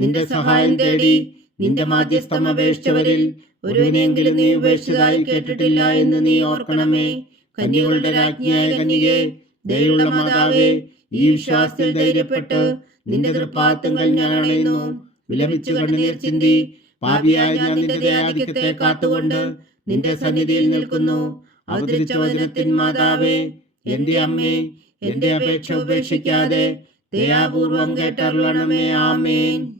നിന്റെ സഹായം തേടി നിന്റെ മാധ്യസ്ഥം അപേക്ഷിച്ചവരിൽ ഒരുവനെങ്കിലും നീ ഉപേക്ഷിച്ചതായി കേട്ടിട്ടില്ല എന്ന് നീ ഓർക്കണമേ. കന്യകളുടെ രാജ്ഞിയായ കന്യകേ, ദയുള്ള മാതാവേ, ഈ വിശ്വാസത്തിൽ ധൈര്യപ്പെട്ട് നിന്റെ തൃപ്പാദങ്ങൾ ഞാൻ അണയുന്നു. വിലപിച്ചു കണ്ണുനീർ ചിന്തി പാപിയായ ഞാൻ നിന്റെ ദയാധിക്യത്തെ കാത്തുകൊണ്ട് നിന്റെ സന്നിധിയിൽ നിൽക്കുന്നു. അവതരിച്ച വചനത്തിൻ മാതാവേ, എന്റെ അമ്മേ, എന്റെ അപേക്ഷ ഉപേക്ഷിക്കാതെ ദയാപൂർവം കേട്ടരുളണമേ. ആമേൻ.